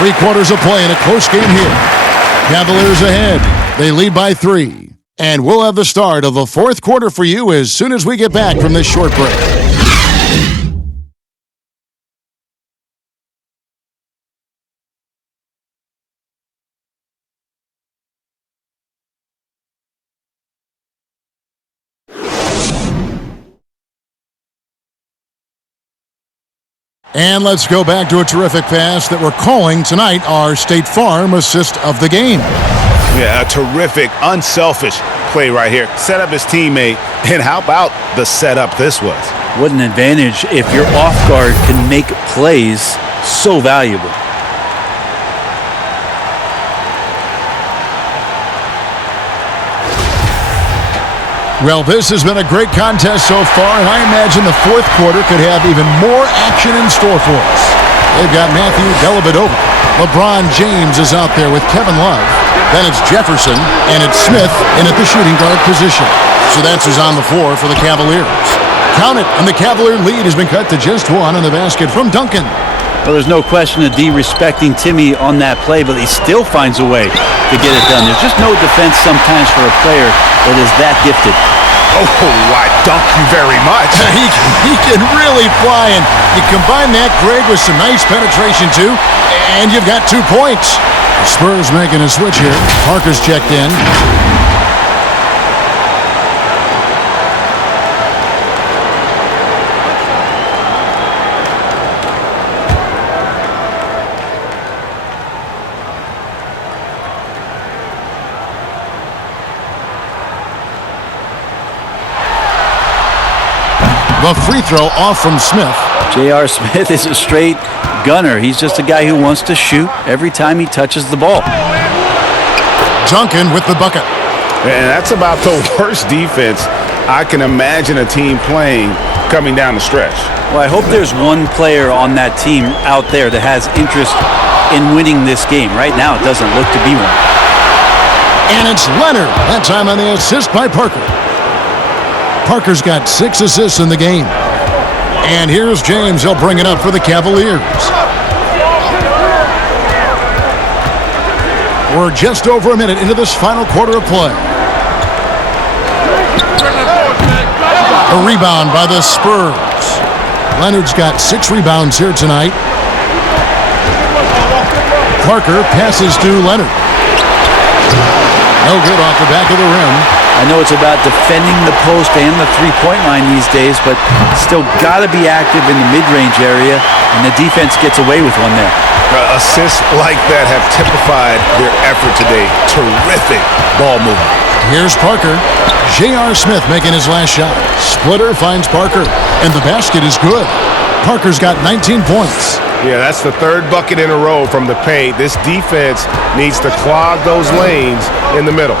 3 quarters of play in a close game here. Cavaliers ahead. They lead by 3. And we'll have the start of the fourth quarter for you as soon as we get back from this short break. And let's go back to a terrific pass that we're calling tonight our State Farm assist of the game. Yeah, a terrific, unselfish play right here. Set up his teammate, and how about the setup this was? What an advantage if your off guard can make plays so valuable. Well, this has been a great contest so far, and I imagine the fourth quarter could have even more action in store for us. They've got Matthew Dellavedova. LeBron James is out there with Kevin Love. Then it's Jefferson, and it's Smith in at the shooting guard position. So that's who's on the floor for the Cavaliers. Count it, and the Cavalier lead has been cut to just 1 in the basket from Duncan. Well, there's no question of D respecting Timmy on that play, but he still finds a way to get it done. There's just no defense sometimes for a player that is that gifted. Oh, I dunk you very much. he can really fly, and you combine that, Greg, with some nice penetration, too, and you've got 2 points. The Spurs making a switch here. Parker's checked in. The free throw off from Smith. J.R. Smith is a straight gunner. He's just a guy who wants to shoot every time he touches the ball. Duncan with the bucket. And that's about the worst defense I can imagine a team playing coming down the stretch. Well, I hope there's one player on that team out there that has interest in winning this game. Right now, it doesn't look to be one. And it's Leonard. That time on the assist by Parker. Parker's got 6 assists in the game. And here's James. He'll bring it up for the Cavaliers. We're just over a minute into this final quarter of play. A rebound by the Spurs. Leonard's got 6 rebounds here tonight. Parker passes to Leonard. No good off the back of the rim. I know it's about defending the post and the three-point line these days, but still got to be active in the mid-range area, and the defense gets away with one there. Assists like that have typified their effort today. Terrific ball movement. Here's Parker. J.R. Smith making his last shot. Splitter finds Parker, and the basket is good. Parker's got 19 points. Yeah, that's the 3rd bucket in a row from the paint. This defense needs to clog those lanes in the middle.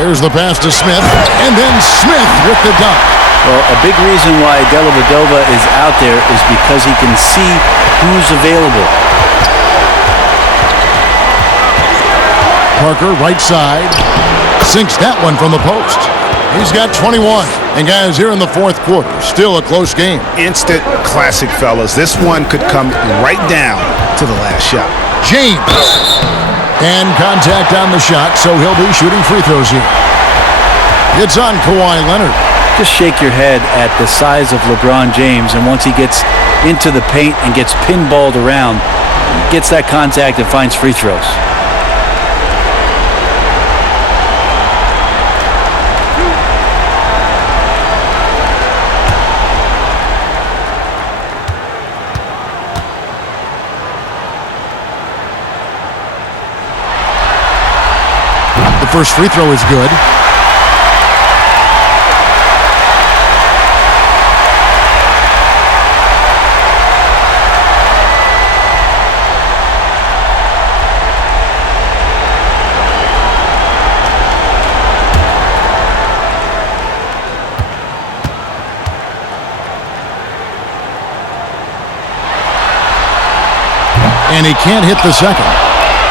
There's the pass to Smith, and then Smith with the dunk. Well, a big reason why Dellavedova is out there is because he can see who's available. Parker, right side, sinks that one from the post. He's got 21. And guys, here in the fourth quarter, still a close game. Instant classic, fellas. This one could come right down to the last shot. James. And contact on the shot, so he'll be shooting free throws here. It's on Kawhi Leonard. Just shake your head at the size of LeBron James, and once he gets into the paint and gets pinballed around, gets that contact and finds free throws. The first free throw is good. and he can't hit the second.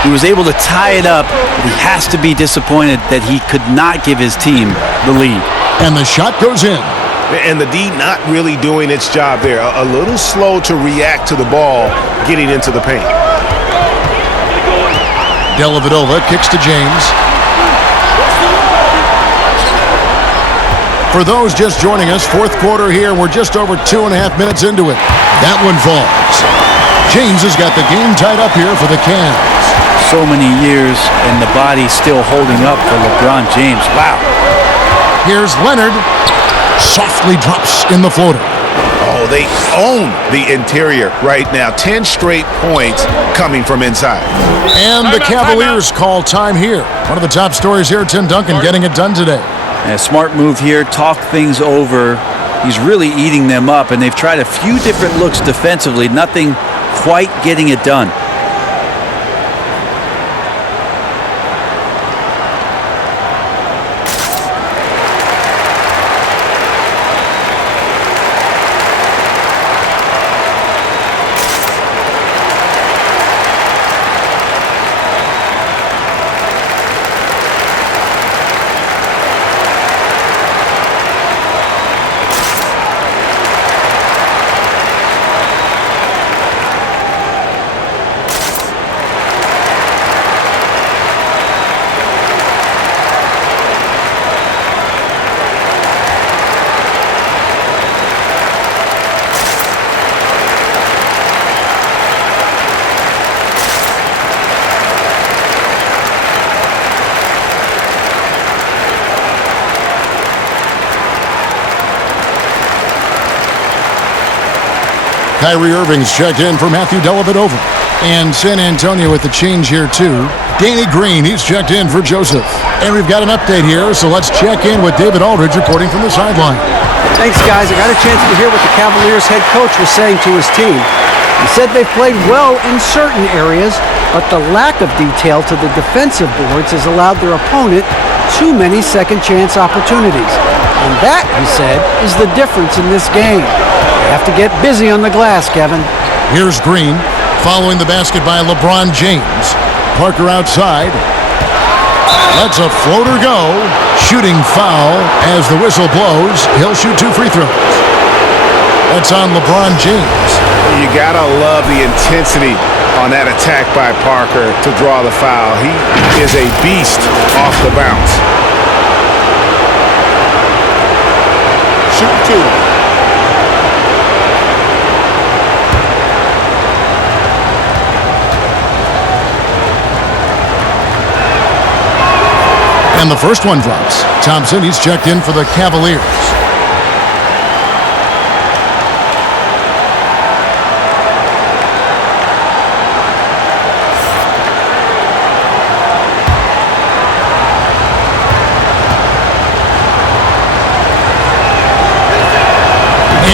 He was able to tie it up, but he has to be disappointed that he could not give his team the lead. And the shot goes in. And the D not really doing its job there. A little slow to react to the ball getting into the paint. Dellavedova kicks to James. For those just joining us, fourth quarter here. We're just over 2.5 minutes into it. That one falls. James has got the game tied up here for the Cavs. So many years, and the body still holding up for LeBron James. Wow. Here's Leonard. Softly drops in the floater. Oh, they own the interior right now. 10 straight points coming from inside. And the Cavaliers call time here. One of the top stories here, Tim Duncan getting it done today. A smart move here, talk things over. He's really eating them up, and they've tried a few different looks defensively. Nothing quite getting it done. Kyrie Irving's checked in for Matthew Dellavedova. And San Antonio with the change here, too. Danny Green, he's checked in for Joseph. And we've got an update here, so let's check in with David Aldridge reporting from the sideline. Thanks, guys. I got a chance to hear what the Cavaliers head coach was saying to his team. He said they've played well in certain areas, but the lack of detail to the defensive boards has allowed their opponent too many second-chance opportunities. And that, he said, is the difference in this game. They have to get busy on the glass, Kevin. Here's Green, following the basket by LeBron James. Parker outside. Lets a floater go. Shooting foul as the whistle blows. He'll shoot 2 free throws. That's on LeBron James. You gotta love the intensity on that attack by Parker to draw the foul. He is a beast off the bounce. Shoot 2. And the first one drops. Thompson, he's checked in for the Cavaliers.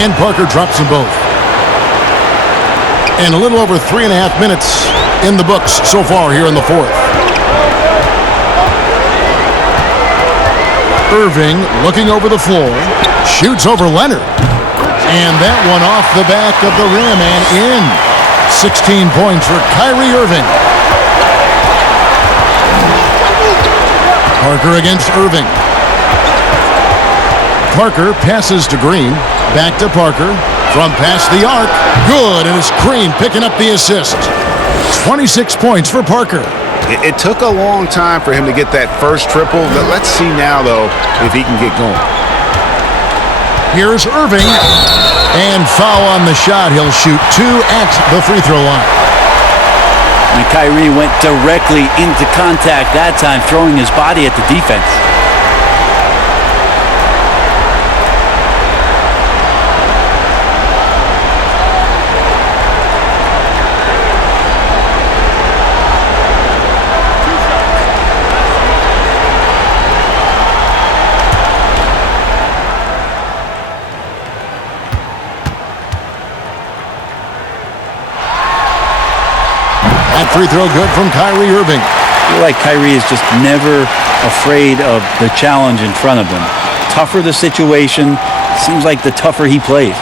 And Parker drops them both. And a little over 3.5 minutes in the books so far here in the fourth. Irving looking over the floor, shoots over Leonard. And that one off the back of the rim and in. 16 points for Kyrie Irving. Parker against Irving. Parker passes to Green. Back to Parker. From past the arc. Good, and it's Green picking up the assist. 26 points for Parker. It took a long time for him to get that first triple. Let's see now, though, if he can get going. Here's Irving. And foul on the shot. He'll shoot 2 at the free throw line. And Kyrie went directly into contact that time, throwing his body at the defense. Free throw good from Kyrie Irving. I feel like Kyrie is just never afraid of the challenge in front of him. Tougher the situation, seems like the tougher he plays.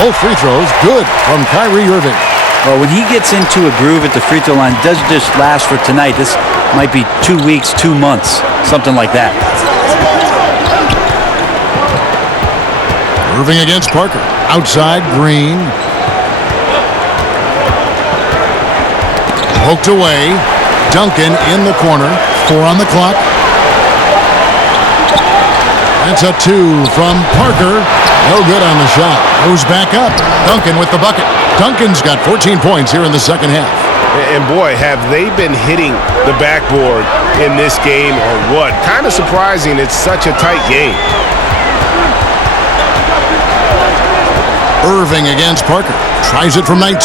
Both free throws good from Kyrie Irving. Well, when he gets into a groove at the free throw line, it doesn't just last for tonight. This might be 2 weeks, 2 months, something like that. Irving against Parker. Outside, Green. Poked away. Duncan in the corner. 4 on the clock. That's a 2 from Parker. No good on the shot. Goes back up. Duncan with the bucket. Duncan's got 14 points here in the second half. And boy, have they been hitting the backboard in this game or what? Kind of surprising. It's such a tight game. Irving against Parker. Tries it from 19.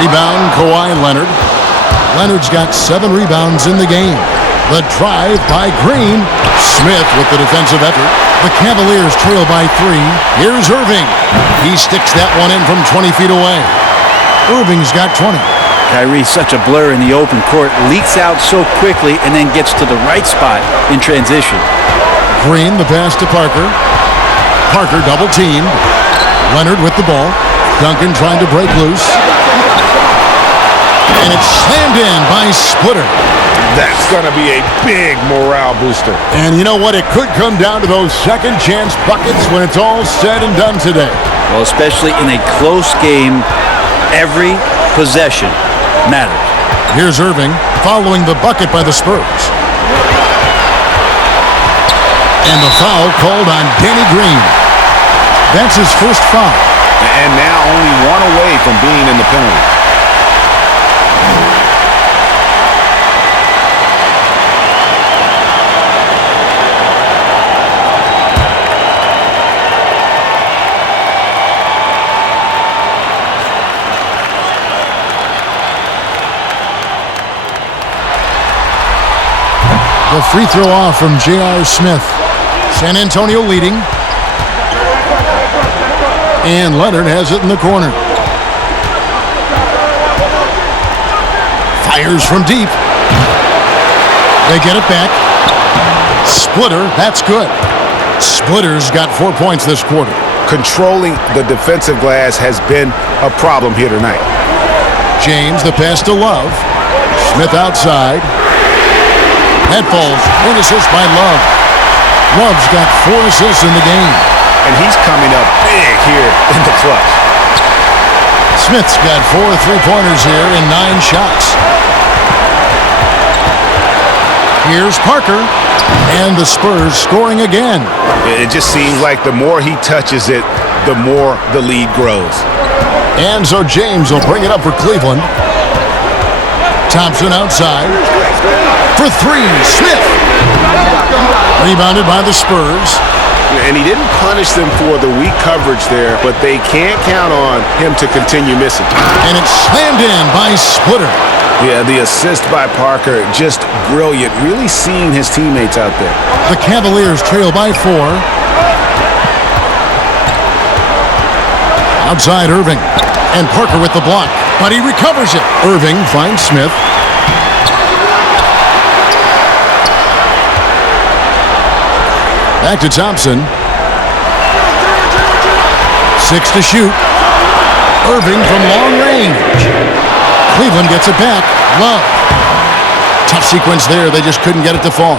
Rebound, Kawhi Leonard. Leonard's got 7 rebounds in the game. The drive by Green. Smith with the defensive effort. The Cavaliers trail by 3. Here's Irving. He sticks that one in from 20 feet away. Irving's got 20. Kyrie's such a blur in the open court. Leaks out so quickly and then gets to the right spot in transition. Green, the pass to Parker. Parker double teamed. Leonard with the ball. Duncan trying to break loose. And it's slammed in by Splitter. That's going to be a big morale booster. And you know what? It could come down to those second chance buckets when it's all said and done today. Well, especially in a close game, every possession matters. Here's Irving following the bucket by the Spurs. And the foul called on Danny Green. That's his first foul. And now only 1 away from being in the penalty. The free throw off from J.R. Smith. San Antonio leading. And Leonard has it in the corner. Fires from deep. They get it back. Splitter, that's good. Splitter's got 4 points this quarter. Controlling the defensive glass has been a problem here tonight. James, the pass to Love. Smith outside. That falls. 1 assist by Love. Love's got 4 assists in the game. And he's coming up big here in the clutch. Smith's got 4 3-pointers here in 9 shots. Here's Parker. And the Spurs scoring again. It just seems like the more he touches it, the more the lead grows. And so James will bring it up for Cleveland. Thompson outside. For 3, Smith. Rebounded by the Spurs. And he didn't punish them for the weak coverage there, but they can't count on him to continue missing. And it's slammed in by Splitter. Yeah, the assist by Parker, just brilliant. Really seeing his teammates out there. The Cavaliers trail by 4. Outside Irving. And Parker with the block. But he recovers it. Irving finds Smith. Back to Thompson. 6 to shoot. Irving from long range. Cleveland gets it back. Love. Tough sequence there. They just couldn't get it to fall.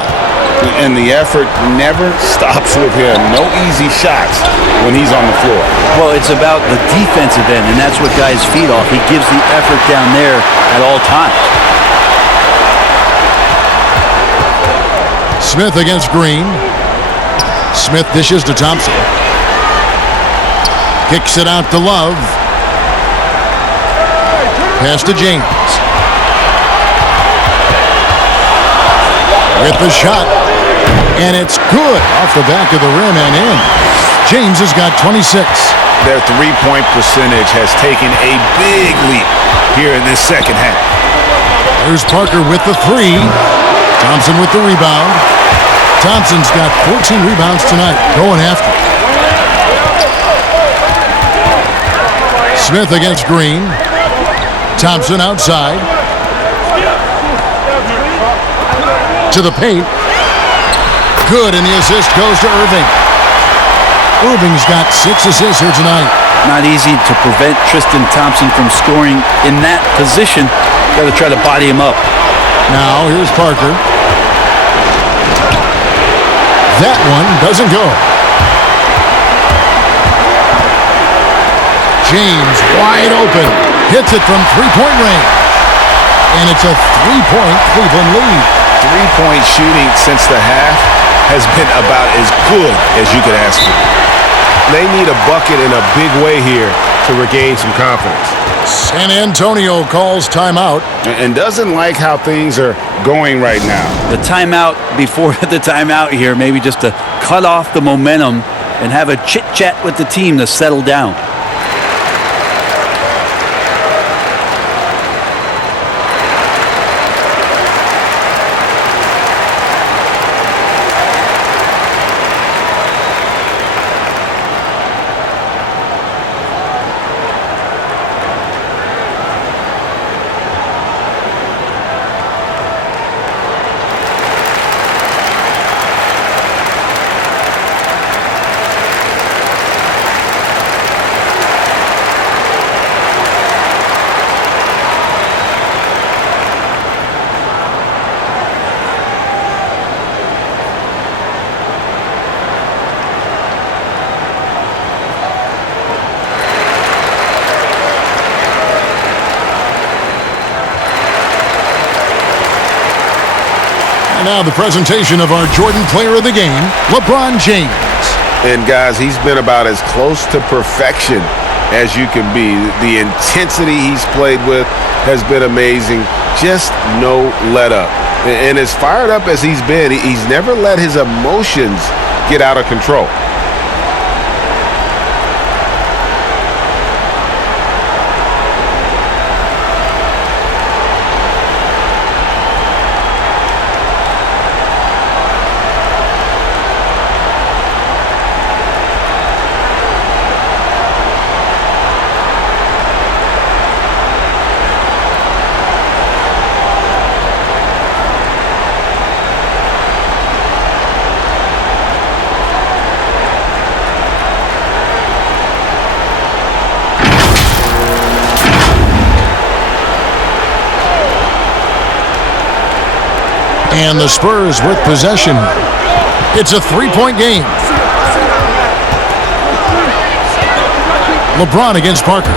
And the effort never stops with him. No easy shots when he's on the floor. Well, it's about the defensive end, and that's what guys feed off. He gives the effort down there at all times. Smith against Green. Smith dishes to Thompson. Kicks it out to Love. Pass to James. With the shot. And it's good off the back of the rim and in. James has got 26. Their three-point percentage has taken a big leap here in this second half. There's Parker with the 3. Thompson with the rebound. Thompson's got 14 rebounds tonight, going after. Smith against Green. Thompson outside. To the paint. Good, and the assist goes to Irving. Irving's got 6 assists here tonight. Not easy to prevent Tristan Thompson from scoring in that position. Got to try to body him up. Now here's Parker. That one doesn't go. James wide open. Hits it from three-point range. And it's a three-point Cleveland lead. Three-point shooting since the half has been about as good as you could ask for. They need a bucket in a big way here to regain some confidence. San Antonio calls timeout. And doesn't like how things are going right now. The timeout before the timeout here, maybe just to cut off the momentum and have a chit-chat with the team to settle down. Now the presentation of our Jordan Player of the Game, LeBron James. And guys, he's been about as close to perfection as you can be. The intensity he's played with has been amazing. Just no let up. And as fired up as he's been, he's never let his emotions get out of control. And the Spurs with possession. It's a three-point game. LeBron against Parker.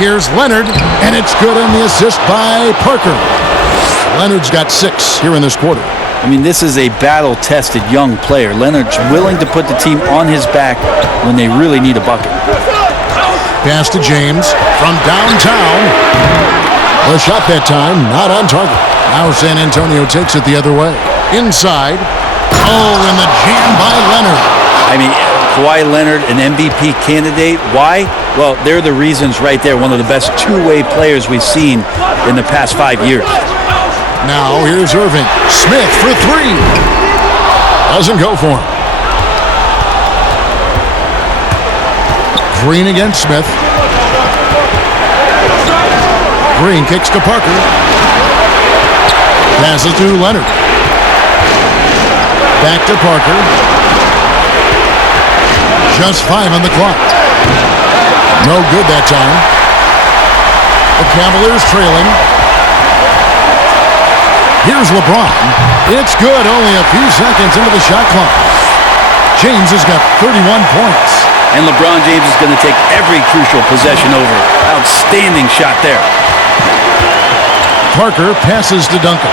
Here's Leonard, and it's good on the assist by Parker. Leonard's got 6 here in this quarter. I mean, this is a battle-tested young player. Leonard's willing to put the team on his back when they really need a bucket. Pass to James from downtown. A shot that time, not on target. Now San Antonio takes it the other way. Inside. Oh, and the jam by Leonard. I mean, Kawhi Leonard, an MVP candidate. Why? Well, they're the reasons right there. One of the best two-way players we've seen in the past 5 years. Now here's Irving. Smith for 3. Doesn't go for him. Green against Smith. Green kicks to Parker. Passes to Leonard. Back to Parker. Just 5 on the clock. No good that time. The Cavaliers trailing. Here's LeBron. It's good, only a few seconds into the shot clock. James has got 31 points. And LeBron James is going to take every crucial possession over. Outstanding shot there. Parker passes to Duncan.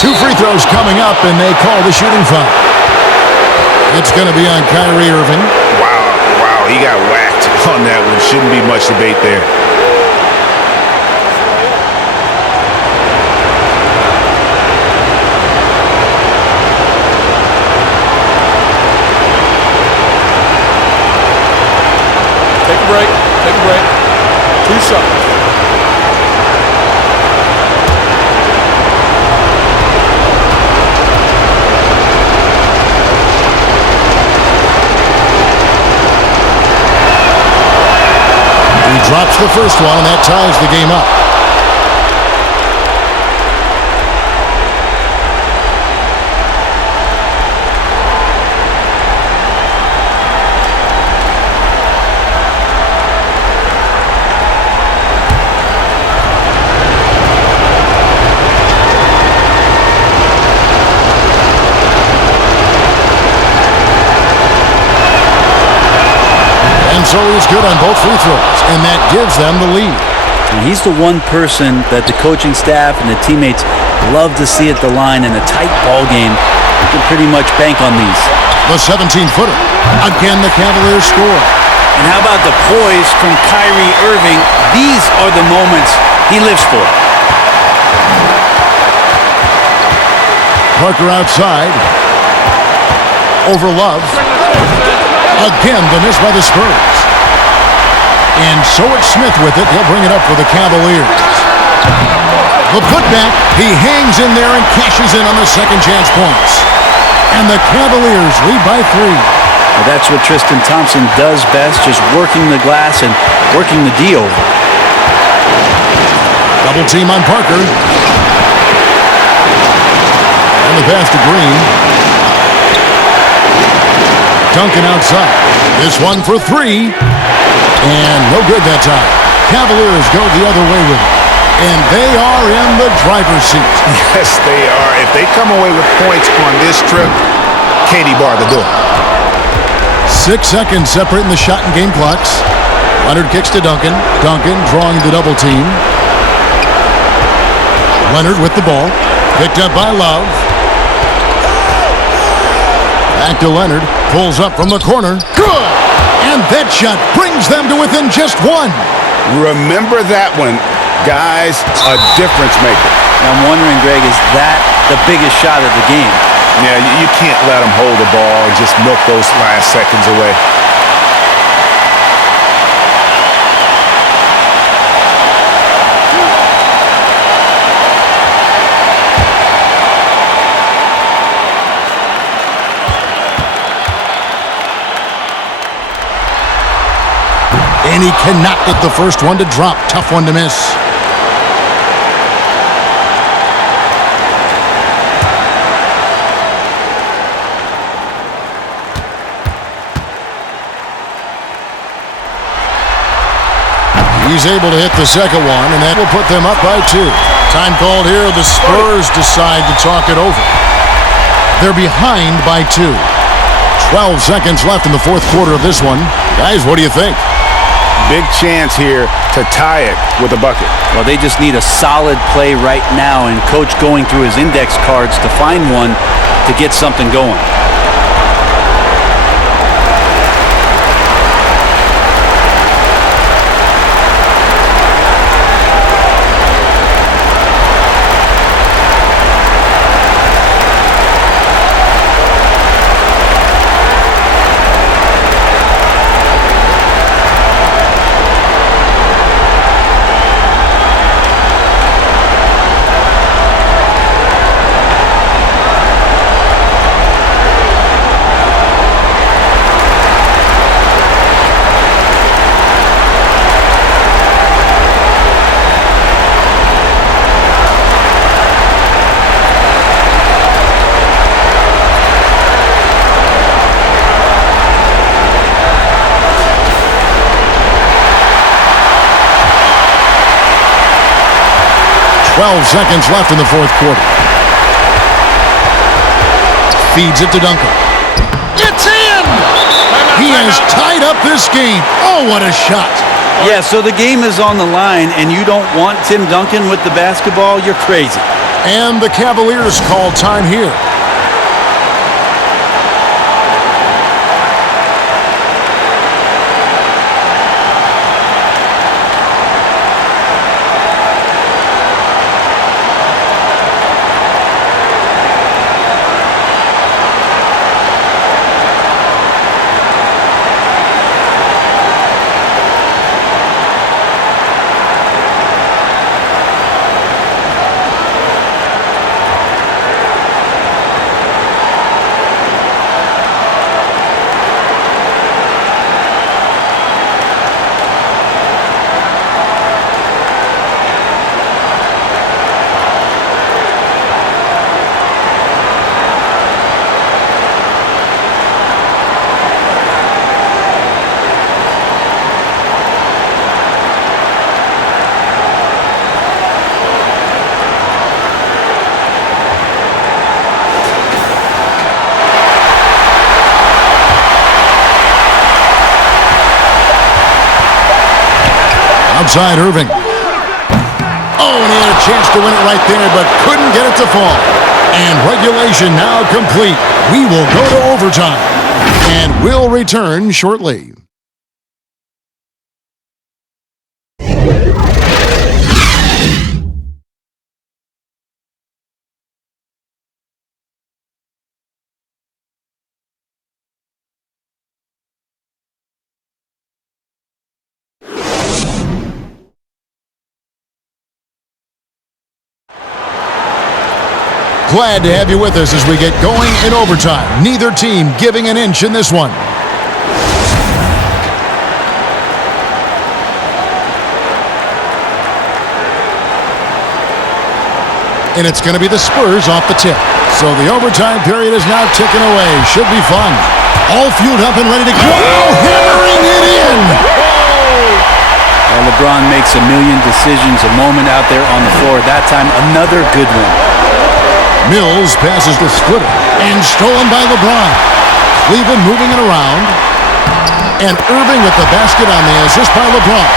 2 free throws coming up, and they call the shooting foul. It's going to be on Kyrie Irving. Wow, he got whacked on that one. Shouldn't be much debate there. Take a break. Take a break. 2 shots. He drops the first one, and that ties the game up. so he's good on both free throws, and that gives them the lead. And he's the one person that the coaching staff and the teammates love to see at the line in a tight ball game. You can pretty much bank on these. The 17-footer. Again, the Cavaliers score. And how about the poise from Kyrie Irving? These are the moments he lives for. Parker outside. Over Love. Again, the miss by the Spurs. And so it's Smith with it. He'll bring it up for the Cavaliers. The putback. He hangs in there and cashes in on the second chance points. And the Cavaliers lead by 3. Well, that's what Tristan Thompson does best, just working the glass and working the D over. Double team on Parker. And the pass to Green. Duncan outside. This one for 3. And no good that time. Cavaliers go the other way with it. And they are in the driver's seat. Yes, they are. If they come away with points on this trip, Katie bar the door. 6 seconds separating the shot and game clocks. Leonard kicks to Duncan. Duncan drawing the double team. Leonard with the ball. Picked up by Love. Back to Leonard. Pulls up from the corner. Good! And that shot brings them to within just 1. Remember that one. Guys, a difference maker. Now I'm wondering, Greg, is that the biggest shot of the game? Yeah, you can't let them hold the ball and just milk those last seconds away. And he cannot get the first one to drop. Tough one to miss. He's able to hit the second one, and that will put them up by 2. Time called here. The Spurs decide to talk it over. They're behind by 2. 12 seconds left in the fourth quarter of this one. Guys, what do you think? Big chance here to tie it with a bucket. Well, they just need a solid play right now, and Coach going through his index cards to find one to get something going. Seconds left in the fourth quarter. Feeds it to Duncan. It's in! He has tied up this game. Oh, what a shot. Yeah, so the game is on the line, and you don't want Tim Duncan with the basketball? You're crazy. And the Cavaliers call time here. outside Irving. Oh, and he had a chance to win it right there, but couldn't get it to fall. And regulation now complete. We will go to overtime, and we'll return shortly. Glad to have you with us as we get going in overtime. Neither team giving an inch in this one. And it's going to be the Spurs off the tip. So the overtime period is now ticking away. Should be fun. All fueled up and ready to go. Hammering it in. And LeBron makes a million decisions a moment out there on the floor. That time, another good one. Mills passes the splitter, and stolen by LeBron. Cleveland moving it around, and Irving with the basket on the assist by LeBron.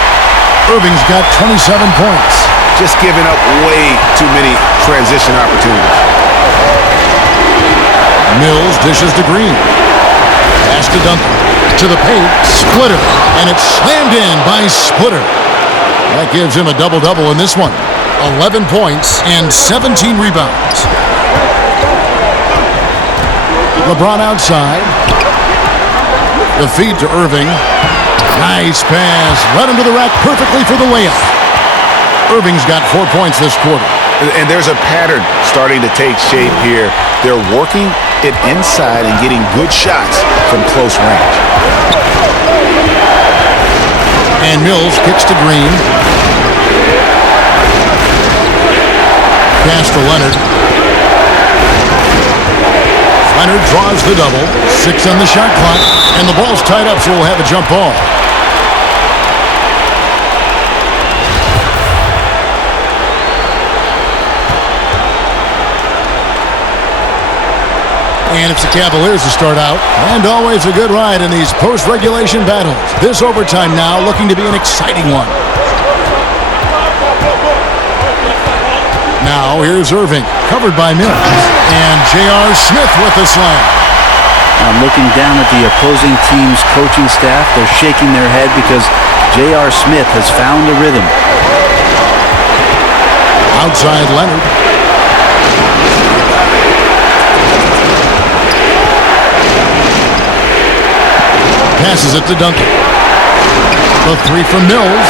Irving's got 27 points. Just giving up way too many transition opportunities. Mills dishes to Green. Pass to Duncan. To the paint, Splitter, and it's slammed in by Splitter. That gives him a double-double in this one. 11 points and 17 rebounds. LeBron outside. The feed to Irving. Nice pass. Led him to the rack perfectly for the layup. Irving's got 4 points this quarter. And there's a pattern starting to take shape here. They're working it inside and getting good shots from close range. And Mills kicks to Green. Pass to Leonard. Leonard draws the double. 6 on the shot clock. And the ball's tied up, so we'll have a jump ball. And it's the Cavaliers to start out. And always a good ride in these post-regulation battles. This overtime now looking to be an exciting one. Now here's Irving, covered by Mills. And J.R. Smith with the slam. I'm looking down at the opposing team's coaching staff. They're shaking their head because J.R. Smith has found a rhythm. Outside Leonard. Passes it to Duncan. The three from Mills.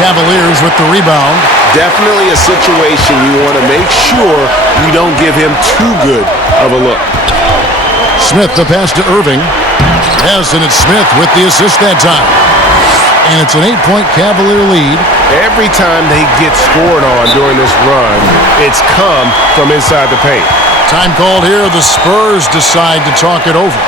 Cavaliers with the rebound. Definitely a situation you want to make sure you don't give him too good of a look. Smith the pass to Irving. Yes, and it's Smith with the assist that time. And it's an 8-point Cavalier lead. Every time they get scored on during this run, it's come from inside the paint. Time called here. The Spurs decide to talk it over.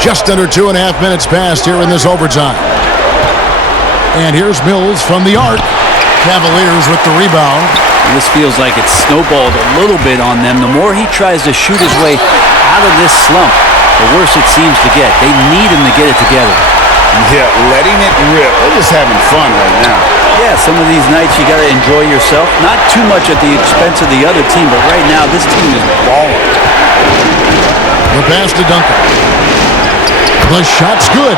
Just under 2.5 minutes passed here in this overtime. And here's Mills from the arc. Cavaliers with the rebound. And this feels like it's snowballed a little bit on them. The more he tries to shoot his way out of this slump, the worse it seems to get. They need him to get it together. Yeah, letting it rip. They're just having fun right now. Yeah, some of these nights you got to enjoy yourself. Not too much at the expense of the other team, but right now this team is balling. The pass to Duncan. The shot's good.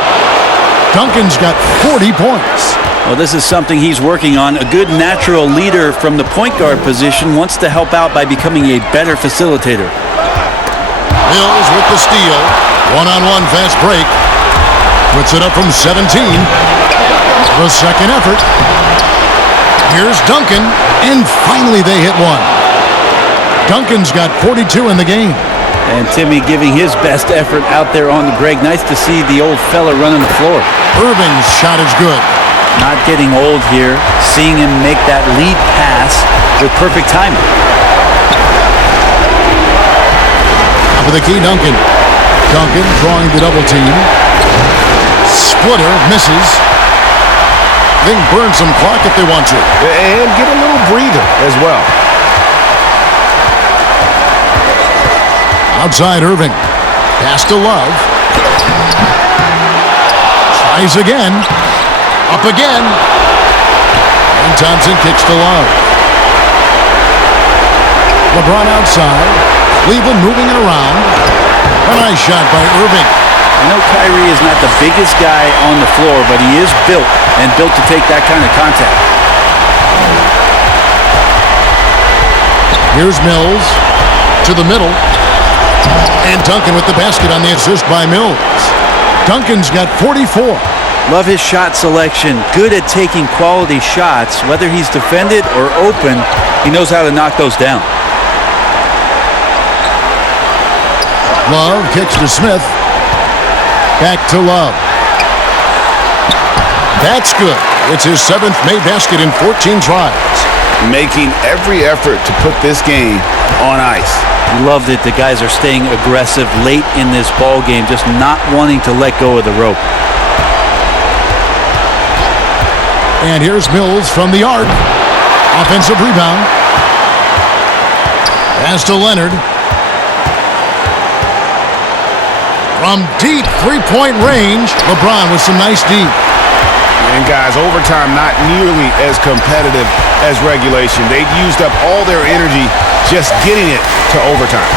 Duncan's got 40 points. Well, this is something he's working on. A good natural leader from the point guard position wants to help out by becoming a better facilitator. Mills with the steal. One-on-one fast break. Puts it up from 17. The second effort. Here's Duncan, and finally they hit one. Duncan's got 42 in the game. And Timmy giving his best effort out there on the break. Nice to see the old fella running the floor. Irving's shot is good. Not getting old here. Seeing him make that lead pass with perfect timing. Top of the key, Duncan. Duncan drawing the double team. Splitter misses. They can burn some clock if they want to. And get a little breather as well. Outside Irving. Pass to Love. Tries again. Up again. And Thompson kicks to Love. LeBron outside. Cleveland moving it around. A nice shot by Irving. I know Kyrie is not the biggest guy on the floor, but he is built to take that kind of contact. Here's Mills to the middle. And Duncan with the basket on the assist by Mills. Duncan's got 44. Love his shot selection. Good at taking quality shots. Whether he's defended or open, he knows how to knock those down. Love kicks to Smith. Back to Love. That's good. It's his 7th made basket in 14 tries. Making every effort to put this game on ice. Loved it. The guys are staying aggressive late in this ball game, just not wanting to let go of the rope. And here's Mills from the arc. Offensive rebound. Pass to Leonard. From deep three-point range, LeBron with some nice deep. And guys, overtime not nearly as competitive as regulation. They used up all their energy just getting it to overtime.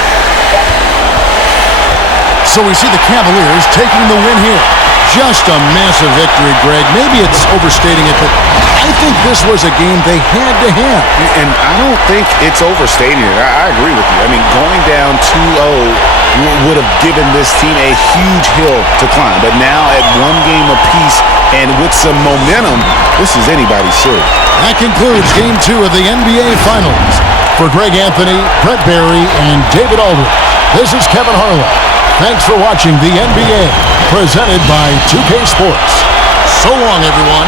So we see the Cavaliers taking the win here. Just a massive victory, Greg. Maybe it's overstating it, but I think this was a game they had to have. And I don't think it's overstating it. I agree with you. I mean, going down 2-0 would have given this team a huge hill to climb. But now at one game apiece and with some momentum, this is anybody's series. That concludes Game 2 of the NBA Finals. For Greg Anthony, Brett Barry, and David Aldridge, this is Kevin Harlan. Thanks for watching the NBA, presented by 2K Sports. So long, everyone.